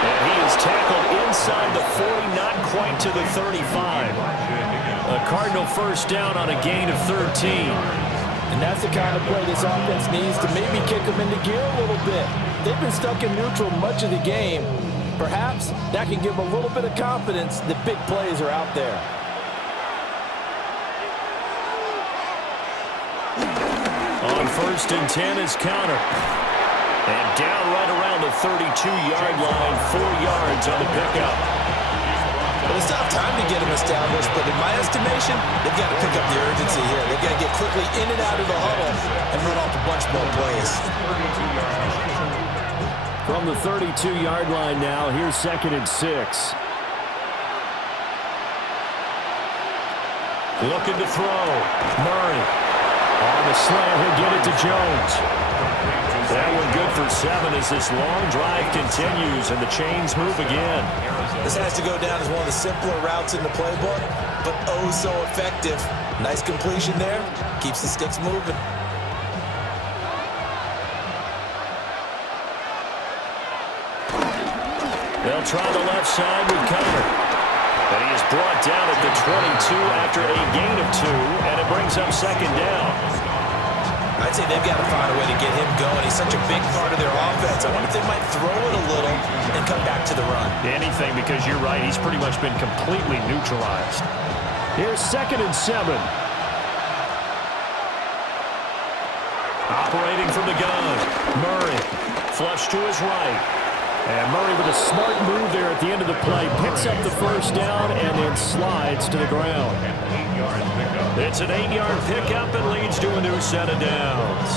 And he is tackled inside the 40, not quite to the 35. A Cardinal 1st down on a gain of 13. And that's the kind of play this offense needs to maybe kick them into gear a little bit. They've been stuck in neutral much of the game. Perhaps that can give them a little bit of confidence that big plays are out there. On 1st and 10 is counter. And down right around the 32-yard line, 4 yards on the pickup. Well, it's not time to get them established, but in my estimation, they've got to pick up the urgency here. They've got to get quickly in and out of the huddle and run off a bunch more plays. From the 32-yard line now, here's 2nd and 6. Looking to throw. Murray. On the slant, he'll get it to Jones. That one good for 7 as this long drive continues and the chains move again. This has to go down as one of the simpler routes in the playbook, but oh so effective. Nice completion there. Keeps the sticks moving. They'll try the left side with Connor. And he is brought down at the 22 after a gain of 2, and it brings up 2nd down. I'd say they've got to find a way to get him going. He's such a big part of their offense. I wonder if they might throw it a little and come back to the run. Anything, because you're right. He's pretty much been completely neutralized. Here's 2nd and 7. Operating from the gun. Murray. Flush to his right. And Murray with a smart move there at the end of the play. Picks up the 1st down and then slides to the ground. It's an 8-yard pickup and leads to a new set of downs.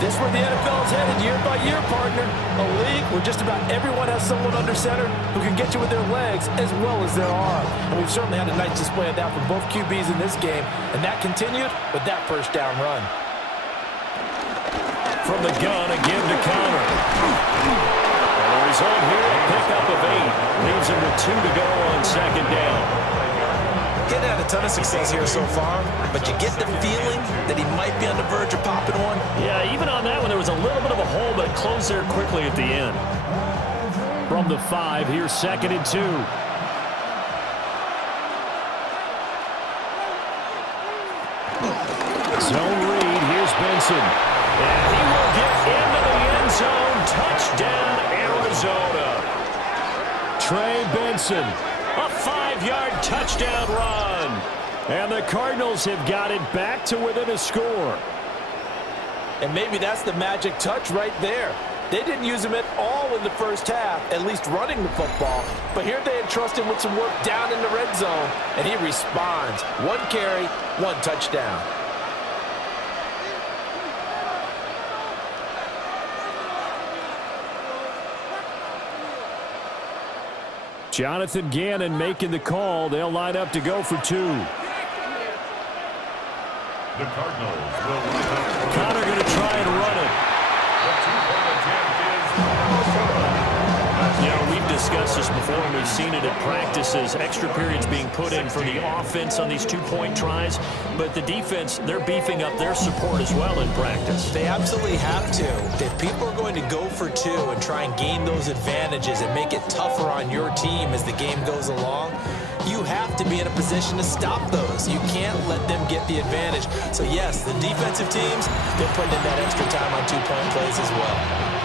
This is where the NFL is headed year by year, partner. A league where just about everyone has someone under center who can get you with their legs as well as their arm. And we've certainly had a nice display of that from both QBs in this game. And that continued with that first down run. From the gun, again to Connor. And the result here, a pickup of 8. Leaves him with 2 to go on second down. Getting had a ton of success here so far, but you get the feeling that he might be on the verge of popping one. Yeah, even on that one, there was a little bit of a hole, but it closed there quickly at the end. From the 5, here's 2nd and 2. Zone read, here's Benson. And he will get into the end zone. Touchdown, Arizona. Trey Benson. A 5-yard touchdown run. And the Cardinals have got it back to within a score. And maybe that's the magic touch right there. They didn't use him at all in the first half, at least running the football. But here they entrust him with some work down in the red zone, and he responds. 1 carry, 1 touchdown. Jonathan Gannon making the call. They'll line up to go for 2. The Cardinals will line up. Connor going to try and run it. The 2-point attempt is You know, we've discussed this before, and we've seen it at practices. Extra periods being put in for the offense on these 2-point tries. But the defense, they're beefing up their support as well in practice. They absolutely have to. If people are going to go for 2 and try and gain those advantages and make it tougher on your team as the game goes along, you have to be in a position to stop those. You can't let them get the advantage. So, yes, the defensive teams, they're putting in that extra time on 2-point plays as well.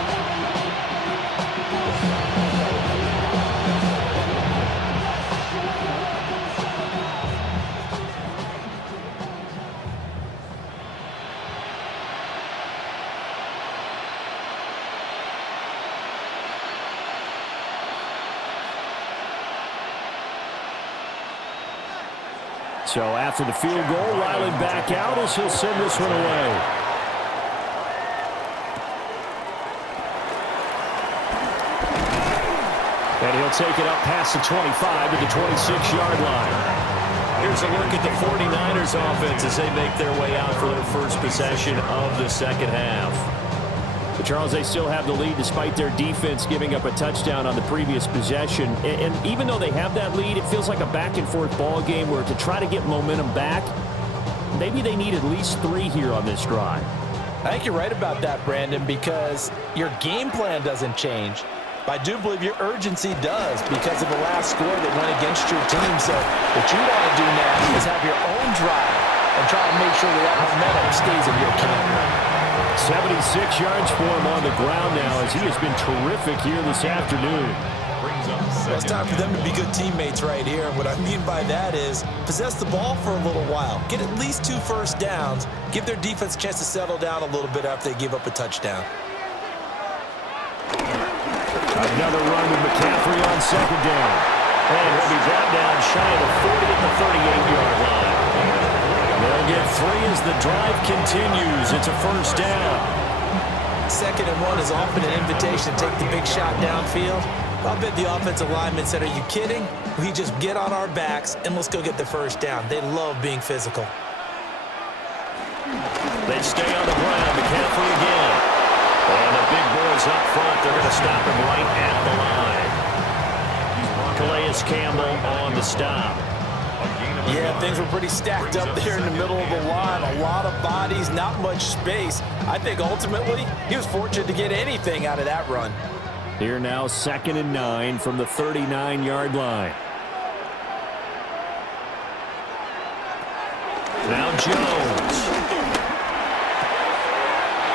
So after the field goal, Riley back out as he'll send this one away. And he'll take it up past the 25 to the 26-yard line. Here's a look at the 49ers offense as they make their way out for their first possession of the second half. But Charles, they still have the lead despite their defense giving up a touchdown on the previous possession. And even though they have that lead, it feels like a back-and-forth ball game where to try to get momentum back, maybe they need at least 3 here on this drive. I think you're right about that, Brandon, because your game plan doesn't change. But I do believe your urgency does because of the last score that went against your team. So what you want to do now is have your own drive and try to make sure that momentum stays in your camp. 76 yards for him on the ground now as he has been terrific here this afternoon. Well, it's time for them to be good teammates right here. And what I mean by that is possess the ball for a little while. Get at least 2 first downs. Give their defense a chance to settle down a little bit after they give up a touchdown. Another run with McCaffrey on second down. And he'll be brought down shy of the 40 at the 38-yard line. They'll get 3 as the drive continues. It's a first down. 2nd and 1 is often an invitation to take the big shot downfield. I'll bet the offensive lineman said, are you kidding? We just get on our backs and let's go get the first down. They love being physical. They stay on the ground. McCaffrey again. And the big boys up front. They're going to stop him right at the line. Calais Campbell on the stop. Yeah, things were pretty stacked up there in the middle of the line. A lot of bodies, not much space. I think ultimately he was fortunate to get anything out of that run. Here now, 2nd and 9 from the 39-yard line. Now Jones.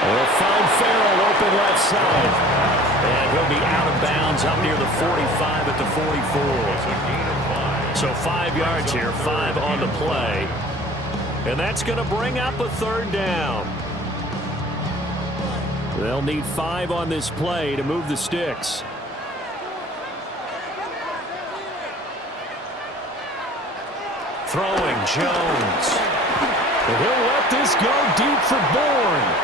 Will find Farrell open left side. And he'll be out of bounds up near the 45 at the 44. So 5 yards here, 5 on the play. And that's going to bring up a 3rd down. They'll need 5 on this play to move the sticks. Throwing Jones. And he'll let this go deep for Bourne.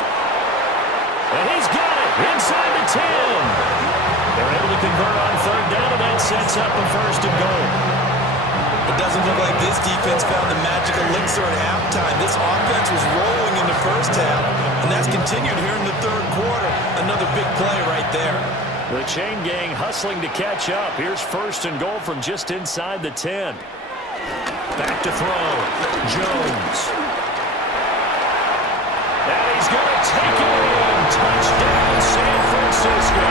And he's got it inside the 10. They're able to convert on third down, and that sets up a first and goal. It doesn't look like this defense found the magic elixir at halftime. This offense was rolling in the first half, and that's continued here in the third quarter. Another big play right there. The chain gang hustling to catch up. Here's first and goal from just inside the 10. Back to throw. Jones. And he's going to take it in. Touchdown, San Francisco.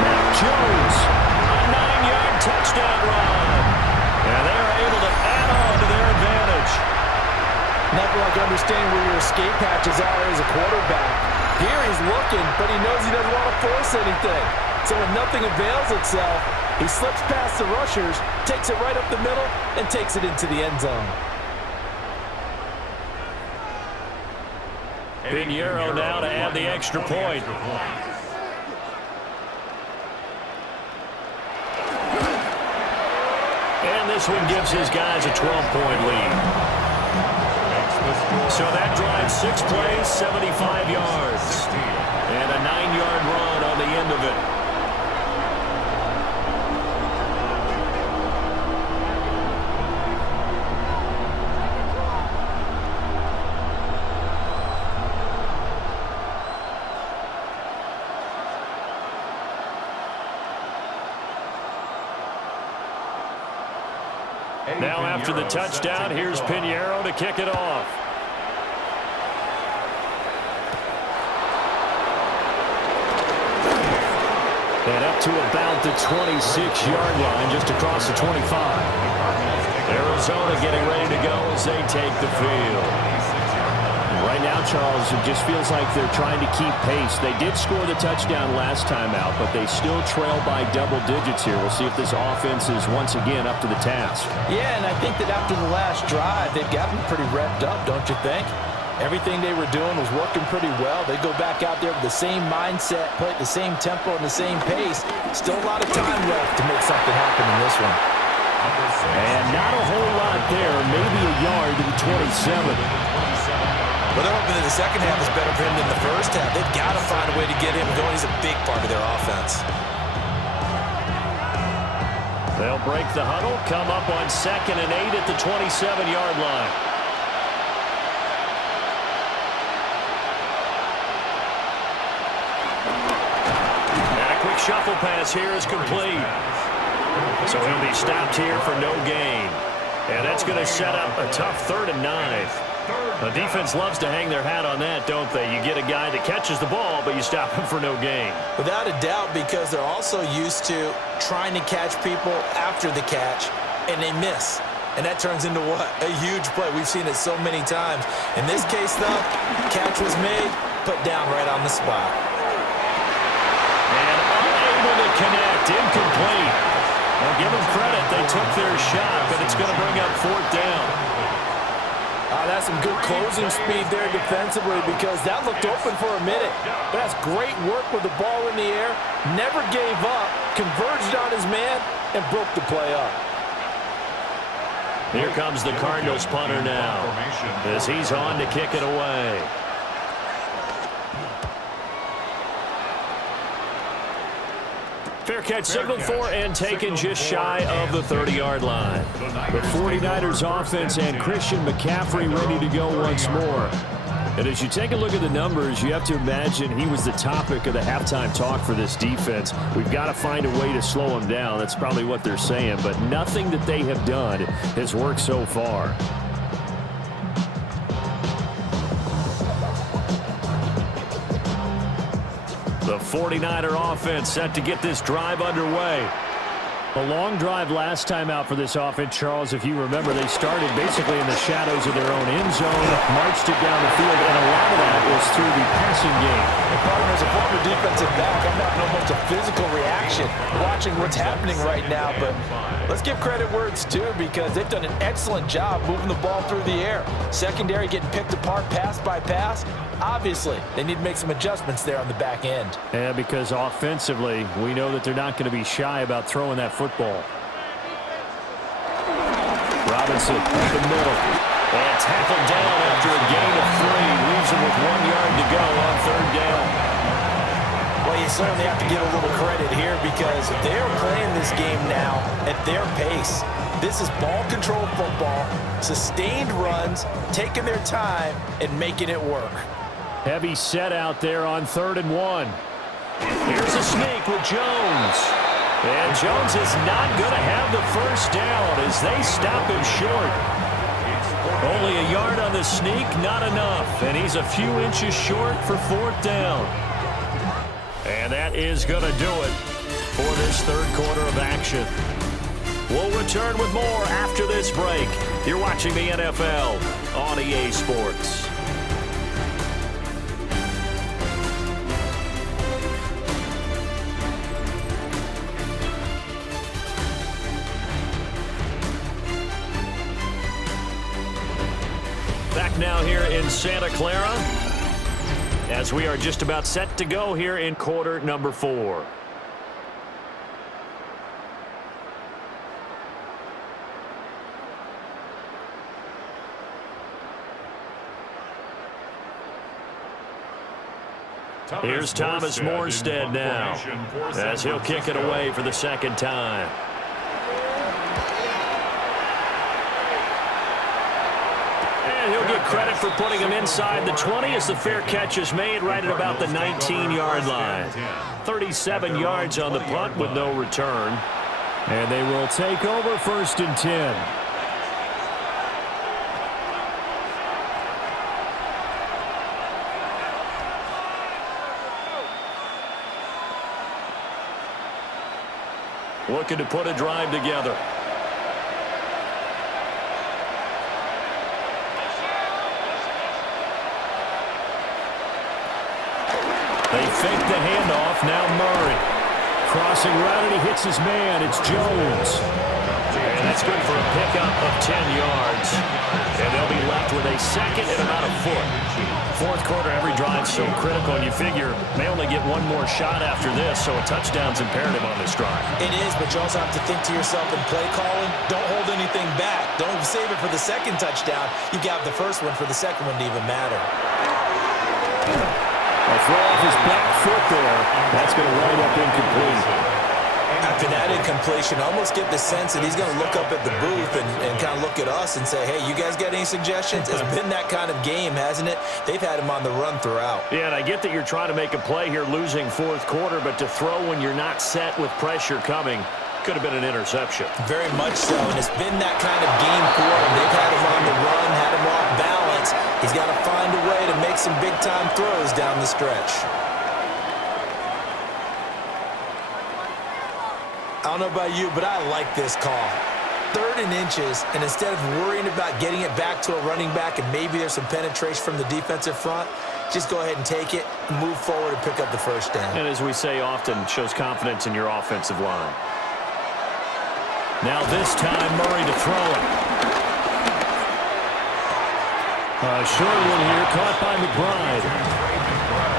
Mac Jones, a 9-yard touchdown run. And they're able to add on to their advantage. Nothing like understanding where your escape hatches are as a quarterback. Here he's looking, but he knows he doesn't want to force anything. So when nothing avails itself, he slips past the rushers, takes it right up the middle, and takes it into the end zone. Pinheiro now to add the extra point. And this one gives his guys a 12-point lead. So that drives 6 plays, 75 yards. And a 9-yard run on the end of it. Now after the touchdown, here's Pinheiro to kick it off. And up to about the 26-yard line, just across the 25. Arizona getting ready to go as they take the field. Right now, Charles, it just feels like they're trying to keep pace. They did score the touchdown last time out, but they still trail by double digits here. We'll see if this offense is once again up to the task. Yeah, and I think that after the last drive, they've gotten pretty revved up, don't you think? Everything they were doing was working pretty well. They go back out there with the same mindset, play at the same tempo and the same pace. Still a lot of time left to make something happen in this one. And not a whole lot there, maybe a yard to the 27. But they're hoping that the second half is better for him than the first half. They've got to find a way to get him going. He's a big part of their offense. They'll break the huddle, come up on 2nd and 8 at the 27-yard line. Shuffle pass here is complete. So he'll be stopped here for no gain. And that's going to set up a tough 3rd and 9. The defense loves to hang their hat on that, don't they? You get a guy that catches the ball, but you stop him for no gain. Without a doubt, because they're also used to trying to catch people after the catch, and they miss. And that turns into what? A huge play. We've seen it so many times. In this case, though, catch was made, put down right on the spot. Connect, incomplete. Well, give them credit. They took their shot, but it's going to bring up 4th down. That's some good closing speed there defensively because that looked open for a minute. But that's great work with the ball in the air. Never gave up, converged on his man, and broke the play up. Here comes the Cardinals punter now as he's on to kick it away. Fair catch signaled for and taken just shy of the 30-yard line. The 49ers offense and Christian McCaffrey ready to go once more. And as you take a look at the numbers, you have to imagine he was the topic of the halftime talk for this defense. We've got to find a way to slow him down. That's probably what they're saying. But nothing that they have done has worked so far. The 49er offense set to get this drive underway. A long drive last time out for this offense, Charles. If you remember, they started basically in the shadows of their own end zone, marched it down the field, and a lot of that was through the passing game. And partner, as a former defensive back, I'm having almost a physical reaction watching what's happening right now. But let's give credit where it's due because they've done an excellent job moving the ball through the air. Secondary getting picked apart pass by pass. Obviously, they need to make some adjustments there on the back end. Yeah, because offensively, we know that they're not going to be shy about throwing that football. Robinson up the middle. And tackled down after a gain of 3. Leaves him with 1 yard to go on 3rd down. Well, you certainly have to give a little credit here because they're playing this game now at their pace. This is ball control football, sustained runs, taking their time, and making it work. Heavy set out there on 3rd and 1. Here's a sneak with Jones. And Jones is not going to have the first down as they stop him short. Only a yard on the sneak, not enough. And he's a few inches short for 4th down. And that is going to do it for this 3rd quarter of action. We'll return with more after this break. You're watching the NFL on EA Sports. Back now here in Santa Clara as we are just about set to go here in quarter number 4. Here's Thomas Morstead now as he'll kick it away for the 2nd time. And he'll get credit for putting him inside the 20 as the fair catch is made right at about the 19-yard line. 37 yards on the punt with no return. And they will take over 1st and 10. Looking to put a drive together. They fake the handoff. Now Murray. Crossing route and he hits his man. It's Jones. And that's good for a pickup of 10 yards. And they'll be left with a 2nd and about a foot. 4th quarter, every drive's so critical, and you figure may only get one more shot after this, so a touchdown's imperative on this drive. It is, but you also have to think to yourself in play calling, don't hold anything back. Don't save it for the 2nd touchdown. You got the 1st one for the 2nd one to even matter. A throw off his back foot there. That's going to wind up incomplete. After that incompletion, I almost get the sense that he's going to look up at the booth and kind of look at us and say, hey, you guys got any suggestions? It's been that kind of game, hasn't it? They've had him on the run throughout. Yeah, and I get that you're trying to make a play here losing 4th quarter, but to throw when you're not set with pressure coming could have been an interception. Very much so, and it's been that kind of game for him. They've had him on the run, had him off balance. He's got to find a way to make some big-time throws down the stretch. I don't know about you, but I like this call. 3rd and inches, and instead of worrying about getting it back to a running back and maybe there's some penetration from the defensive front, just go ahead and take it, move forward, and pick up the 1st down. And as we say often, shows confidence in your offensive line. Now this time, Murray to throw it. Short one here, caught by McBride.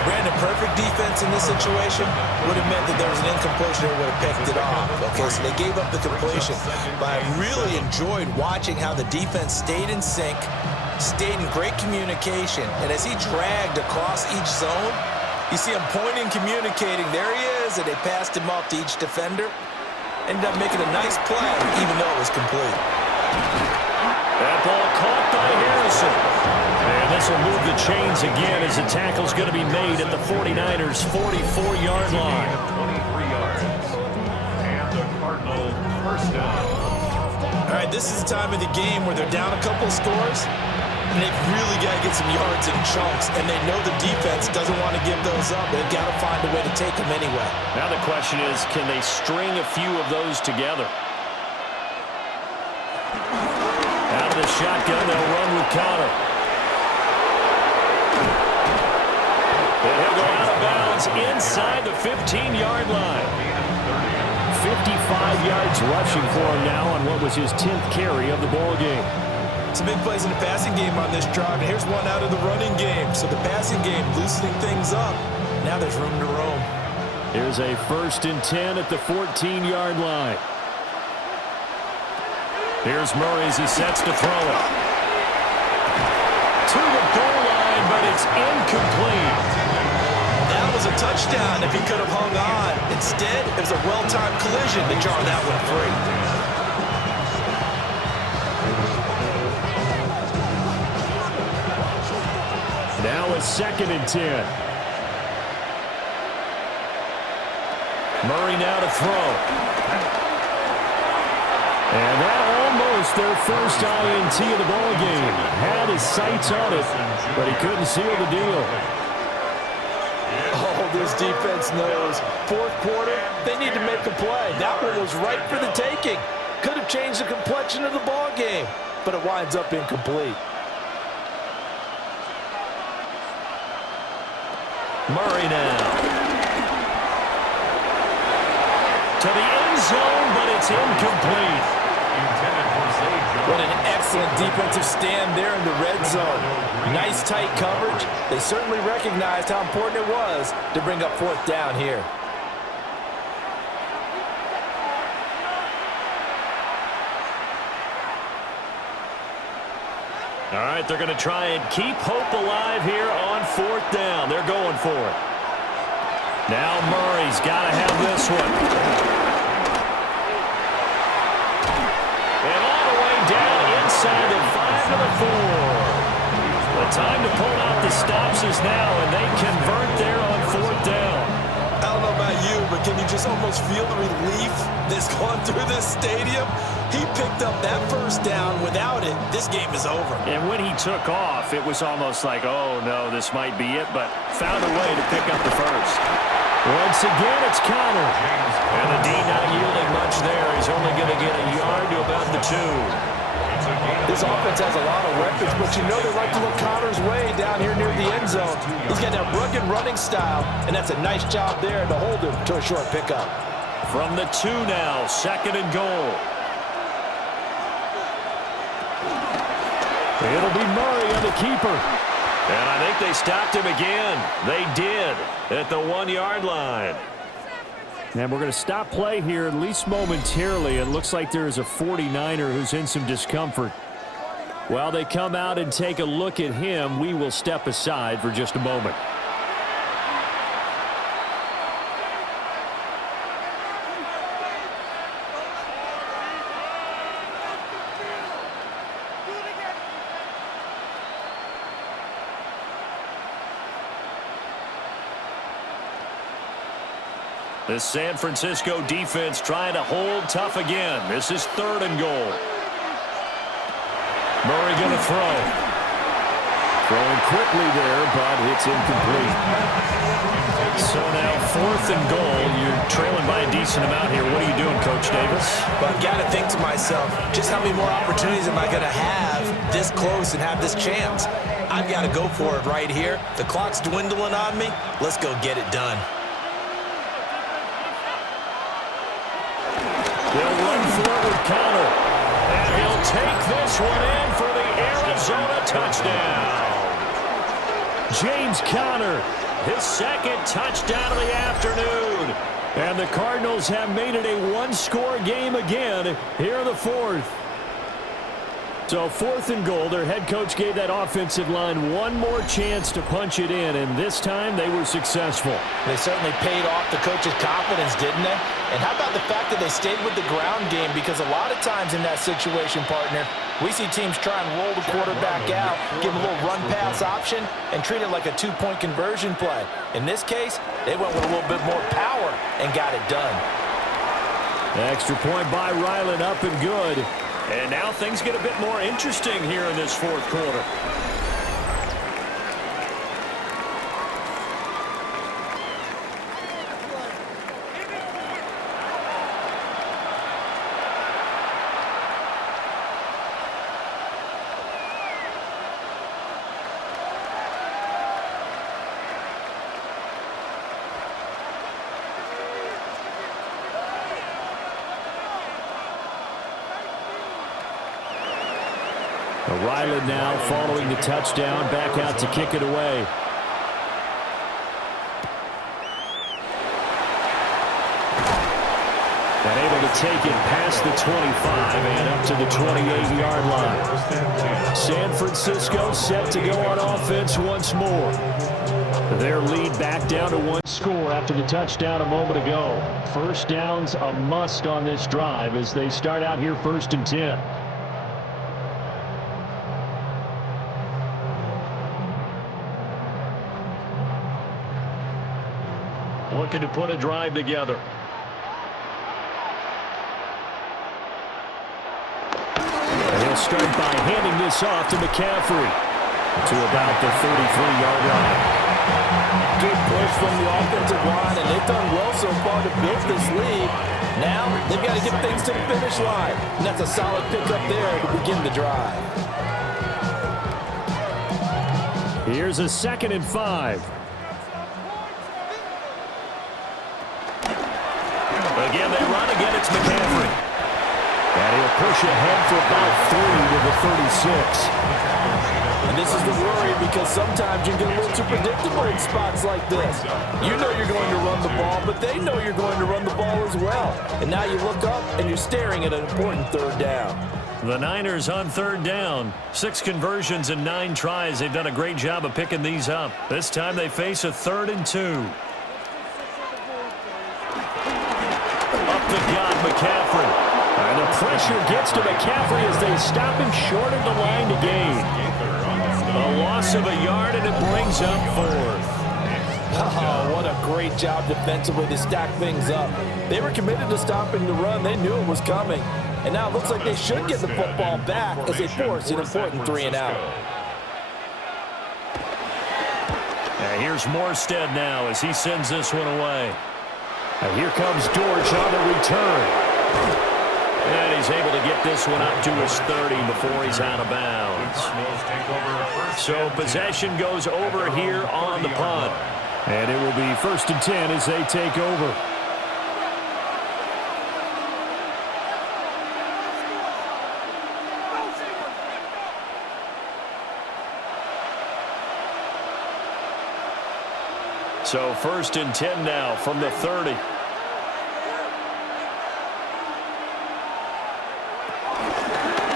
Brandon, perfect defense in this situation would have meant that there was an incompletion that would have picked it off. Okay, so they gave up the completion. But I really enjoyed watching how the defense stayed in sync, stayed in great communication. And as he dragged across each zone, you see him pointing, communicating. There he is, and they passed him off to each defender. Ended up making a nice play, even though it was complete. That ball caught by Harrison. And this will move the chains again as the tackle's going to be made at the 49ers' 44-yard line. 23 yards. And the Cardinals 1st down. All right, this is the time of the game where they're down a couple of scores, and they've really got to get some yards in chunks, and they know the defense doesn't want to give those up. They've got to find a way to take them anyway. Now the question is, can they string a few of those together? Out of the shotgun, they'll run with Connor. And he'll go out of bounds inside the 15-yard line. 55 yards rushing for him now on what was his 10th carry of the ball game. Some big plays in the passing game on this drive, and here's one out of the running game. So the passing game loosening things up. Now there's room to roam. Here's a 1st and 10 at the 14-yard line. Here's Murray as he sets to throw it. to the goal line, but it's incomplete. That was a touchdown if he could have hung on. Instead, it was a well-timed collision to jar that one free. Now a 2nd and 10. Murray now to throw. And that almost their first INT of the ball game. Had his sights on it, but he couldn't seal the deal. Oh, this defense knows. 4th quarter, they need to make a play. That one was right for the taking. Could have changed the complexion of the ball game, but it winds up incomplete. Murray now. To the end zone, but it's incomplete. What an excellent defensive stand there in the red zone. Nice tight coverage. They certainly recognized how important it was to bring up 4th down here. All right, they're going to try and keep hope alive here on 4th down. They're going for it. Now Murray's got to have this one. And all the way down inside the 5 to the 4. The time to pull out the stops is now, and they convert there on 4th down. I don't know about you, but can you just almost feel the relief that's going through this stadium? He picked up that 1st down. Without it, this game is over. And when he took off, it was almost like, oh, no, this might be it, but found a way to pick up the 1st. Once again, it's Connor. And the D not yielding much there. He's only going to get a yard to about the 2. This offense has a lot of weapons, but you know they like to look Connor's way down here near the end zone. He's got that rugged running style, and that's a nice job there to hold him to a short pickup. From the 2 now, 2nd and goal. It'll be Murray on the keeper. And I think they stopped him again. They did at the 1-yard line. And we're going to stop play here, at least momentarily. It looks like there is a 49er who's in some discomfort. While they come out and take a look at him, we will step aside for just a moment. This San Francisco defense trying to hold tough again. This is 3rd and goal. Murray going to throw. Throwing quickly there, but it's incomplete. So now 4th and goal. You're trailing by a decent amount here. What are you doing, Coach Davis? Well, I've got to think to myself, just how many more opportunities am I going to have this close and have this chance? I've got to go for it right here. The clock's dwindling on me. Let's go get it done. They'll run forward, Connor. And he'll take this one in for the Arizona touchdown. James Conner, his 2nd touchdown of the afternoon. And the Cardinals have made it a 1-score game again here in the 4th. So 4th and goal, their head coach gave that offensive line one more chance to punch it in, and this time they were successful. They certainly paid off the coach's confidence, didn't they? And how about the fact that they stayed with the ground game? Because a lot of times in that situation, partner, we see teams try and roll the quarterback out, give him a little run-pass option, and treat it like a 2-point conversion play. In this case, they went with a little bit more power and got it done. Extra point by Ryland, up and good. And now things get a bit more interesting here in this 4th quarter. Ryland now following the touchdown, back out to kick it away. And able to take it past the 25 and up to the 28-yard line. San Francisco set to go on offense once more. Their lead back down to one score after the touchdown a moment ago. First down's a must on this drive as they start out here 1st and 10. Looking to put a drive together. And he'll start by handing this off to McCaffrey to about the 33-yard line. Good push from the offensive line, and they've done well so far to build this lead. Now they've got to get things to the finish line, and that's a solid pickup there to begin the drive. Here's a 2nd and 5. Again, they run. Again, it's McCaffrey. And he'll push ahead for about 3 to the 36. And this is the worry because sometimes you get a little too predictable in spots like this. You know you're going to run the ball, but they know you're going to run the ball as well. And now you look up and you're staring at an important 3rd down. The Niners on 3rd down. 6 conversions and 9 tries. They've done a great job of picking these up. This time they face a 3rd and 2. Up the gut, McCaffrey. And the pressure gets to McCaffrey as they stop him short of the line to gain. A loss of a yard, and it brings up 4th. Oh, what a great job defensively to stack things up. They were committed to stopping the run. They knew it was coming. And now it looks like they should get the football back as they force an important 3 and out. And here's Morstead now as he sends this one away. And here comes Dortch on the return. And he's able to get this one up to his 30 before he's out of bounds. So possession goes over here on the punt. And it will be 1st and 10 as they take over. So 1st and 10 now from the 30.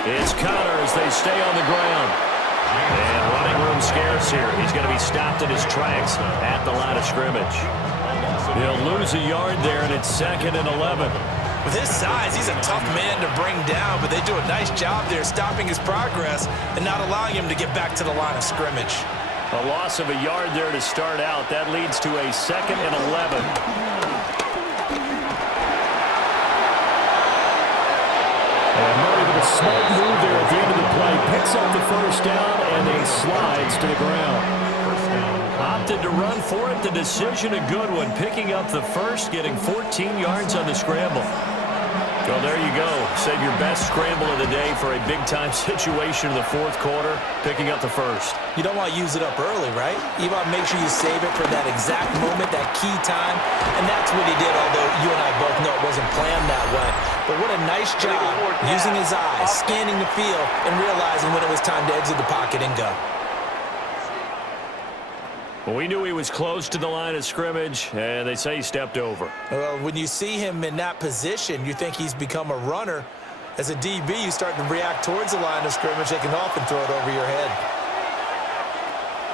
It's Connor as they stay on the ground. And running room scarce here. He's going to be stopped in his tracks at the line of scrimmage. He'll lose a yard there, and it's 2nd and 11. With his size, he's a tough man to bring down, but they do a nice job there stopping his progress and not allowing him to get back to the line of scrimmage. A loss of a yard there to start out. That leads to a 2nd and 11. And Murray with a smart move there at the end of the play. Picks up the 1st down and then slides to the ground. Opted to run for it. The decision a good one. Picking up the 1st, getting 14 yards on the scramble. Well, there you go. Save your best scramble of the day for a big-time situation in the 4th quarter, picking up the 1st. You don't want to use it up early, right? You want to make sure you save it for that exact moment, that key time, and that's what he did, although you and I both know it wasn't planned that way. But what a nice job using his eyes, scanning the field, and realizing when it was time to exit the pocket and go. Well, we knew he was close to the line of scrimmage, and they say he stepped over. Well, when you see him in that position, you think he's become a runner. As a DB, you start to react towards the line of scrimmage. They can often throw it over your head.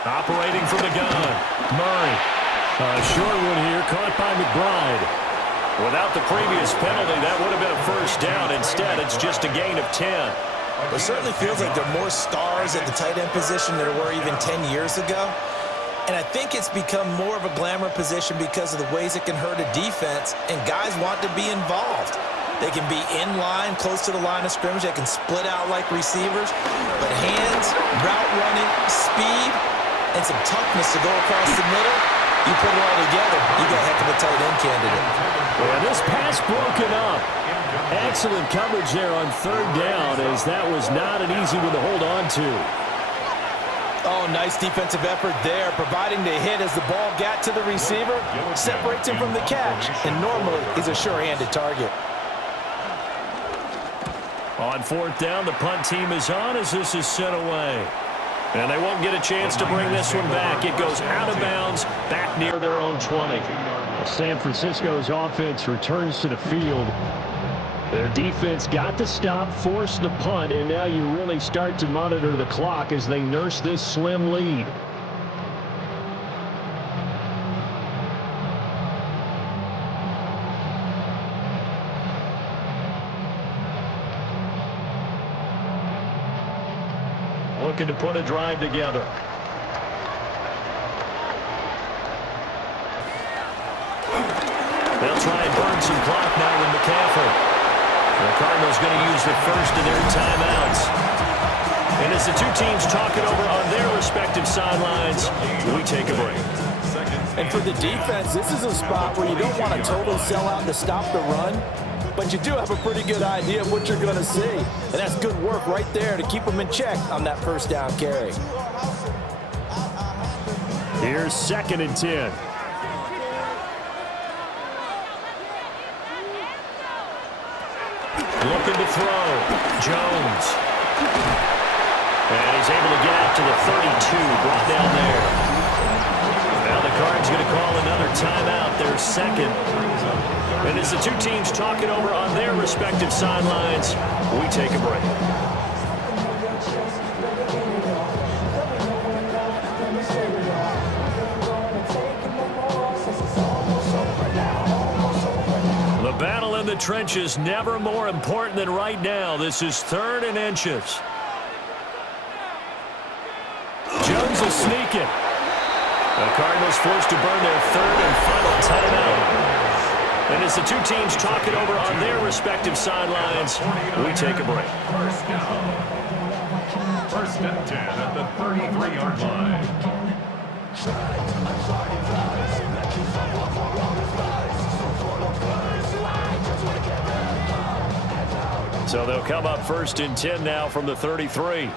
Operating from the gun, Murray. A short one here, caught by McBride. Without the previous penalty, that would have been a 1st down. Instead, it's just a gain of 10. It certainly feels like there are more stars at the tight end position than there were even 10 years ago. And I think it's become more of a glamour position because of the ways it can hurt a defense, and guys want to be involved. They can be in line, close to the line of scrimmage. They can split out like receivers. But hands, route running, speed, and some toughness to go across the middle, you put it all together, you got a heck of a tight end candidate. Well, this pass broken up. Excellent coverage there on 3rd down, as that was not an easy one to hold on to. Oh, nice defensive effort there, providing the hit as the ball got to the receiver, separates him from the catch, and normally he's a sure-handed target. On 4th down, the punt team is on as this is sent away. And they won't get a chance to bring this one back. It goes out of bounds, back near their own 20. San Francisco's offense returns to the field. Their defense got the stop, forced the punt, and now you really start to monitor the clock as they nurse this slim lead. Looking to put a drive together. They'll try and burn some clock now with McCaffrey. The Cardinals going to use the first of their timeouts. And as the two teams talk it over on their respective sidelines, we take a break. And for the defense, this is a spot where you don't want to totally sell out to stop the run, but you do have a pretty good idea of what you're going to see. And that's good work right there to keep them in check on that first down carry. Here's 2nd and 10. Looking to throw. Jones. And he's able to get out to the 32, brought down there. Now the Cards going to call another timeout, their second. And as the two teams talk it over on their respective sidelines, we take a break. The battle in the trenches never more important than right now. This is 3rd and inches. Jones will sneak it. The Cardinals forced to burn their 3rd and final timeout. And as the two teams talk it over on their respective sidelines, we take a break. First down. 1st and 10 at the 33-yard line. So they'll come up 1st and 10 now from the 33.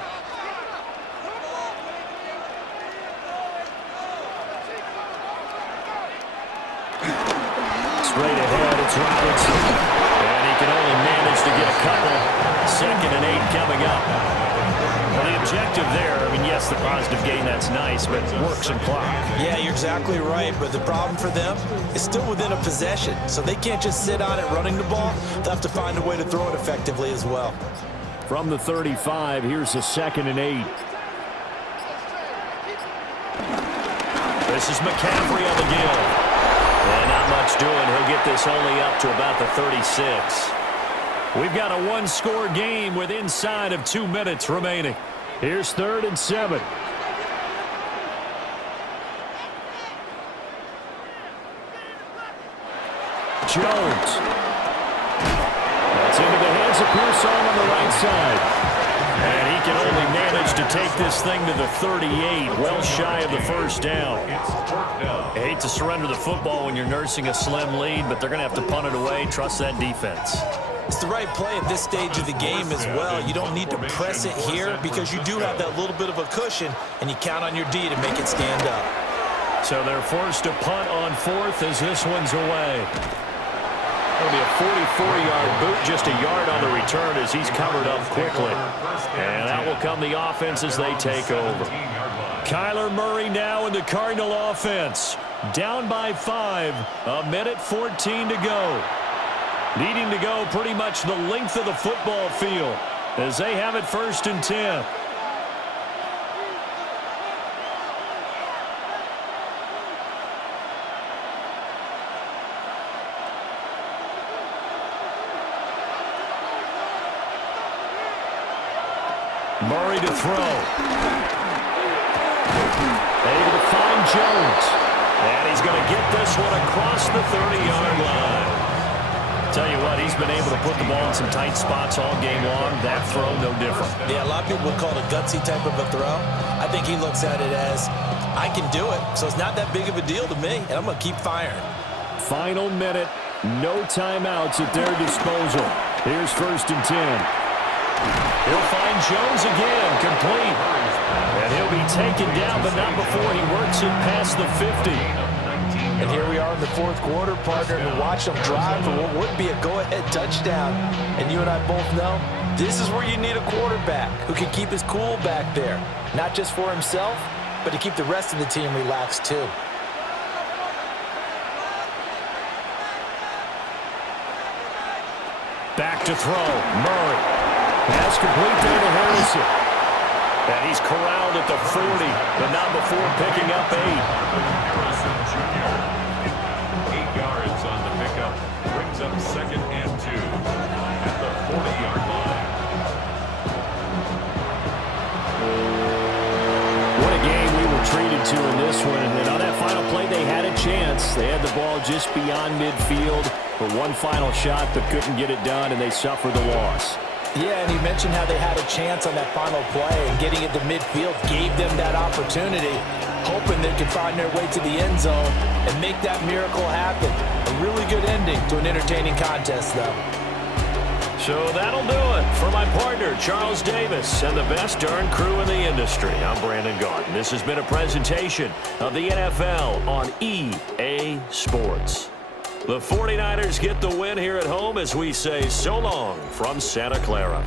Straight ahead, it's Robinson. And he can only manage to get a couple. 2nd and 8 coming up. Well, the objective there, I mean, yes, the positive gain, that's nice, but work some clock. Yeah, you're exactly right, but the problem for them is still within a possession, so they can't just sit on it running the ball. They'll have to find a way to throw it effectively as well. From the 35, here's a 2nd and 8. This is McCaffrey on the give. And not much doing. He'll get this only up to about the 36. We've got a one-score game with inside of 2 minutes remaining. Here's 3rd and 7. Jones. That's into the hands of Pearson on the right side. And he can only manage to take this thing to the 38, well shy of the first down. I hate to surrender the football when you're nursing a slim lead, but they're going to have to punt it away. Trust that defense. It's the right play at this stage of the game as well. You don't need to press it here because you do have that little bit of a cushion, and you count on your D to make it stand up. So they're forced to punt on 4th as this one's away. It'll be a 44-yard boot, just a yard on the return as he's covered up quickly. And that will come the offense as they take over. Kyler Murray now in the Cardinal offense. Down by 5, 1:14 to go. Needing to go pretty much the length of the football field as they have it 1st and 10. Murray to throw. Able to find Jones. And he's going to get this one across the 30-yard line. Tell you what, he's been able to put the ball in some tight spots all game long. That throw, no different. Yeah, a lot of people would call it a gutsy type of a throw. I think he looks at it as, I can do it, so it's not that big of a deal to me, and I'm going to keep firing. Final minute, no timeouts at their disposal. Here's 1st and 10. He'll find Jones again, complete. And he'll be taken down, but not before he works it past the 50. And here we are in the 4th quarter, partner, and watch them drive for what would be a go-ahead touchdown. And you and I both know this is where you need a quarterback who can keep his cool back there, not just for himself, but to keep the rest of the team relaxed too. Back to throw. Murray. Pass complete there to Harrison. And he's corralled at the 40, but not before picking up 8. Harrison Jr. 8 yards on the pickup. Brings up 2nd and 2 at the 40-yard line. What a game we were treated to in this one. And on that final play, they had a chance. They had the ball just beyond midfield for one final shot, but couldn't get it done, and they suffered the loss. Yeah, and he mentioned how they had a chance on that final play, and getting it to midfield gave them that opportunity, hoping they could find their way to the end zone and make that miracle happen. A really good ending to an entertaining contest, though. So that'll do it for my partner, Charles Davis, and the best darn crew in the industry. I'm Brandon Gaudin. This has been a presentation of the NFL on EA Sports. The 49ers get the win here at home as we say so long from Santa Clara.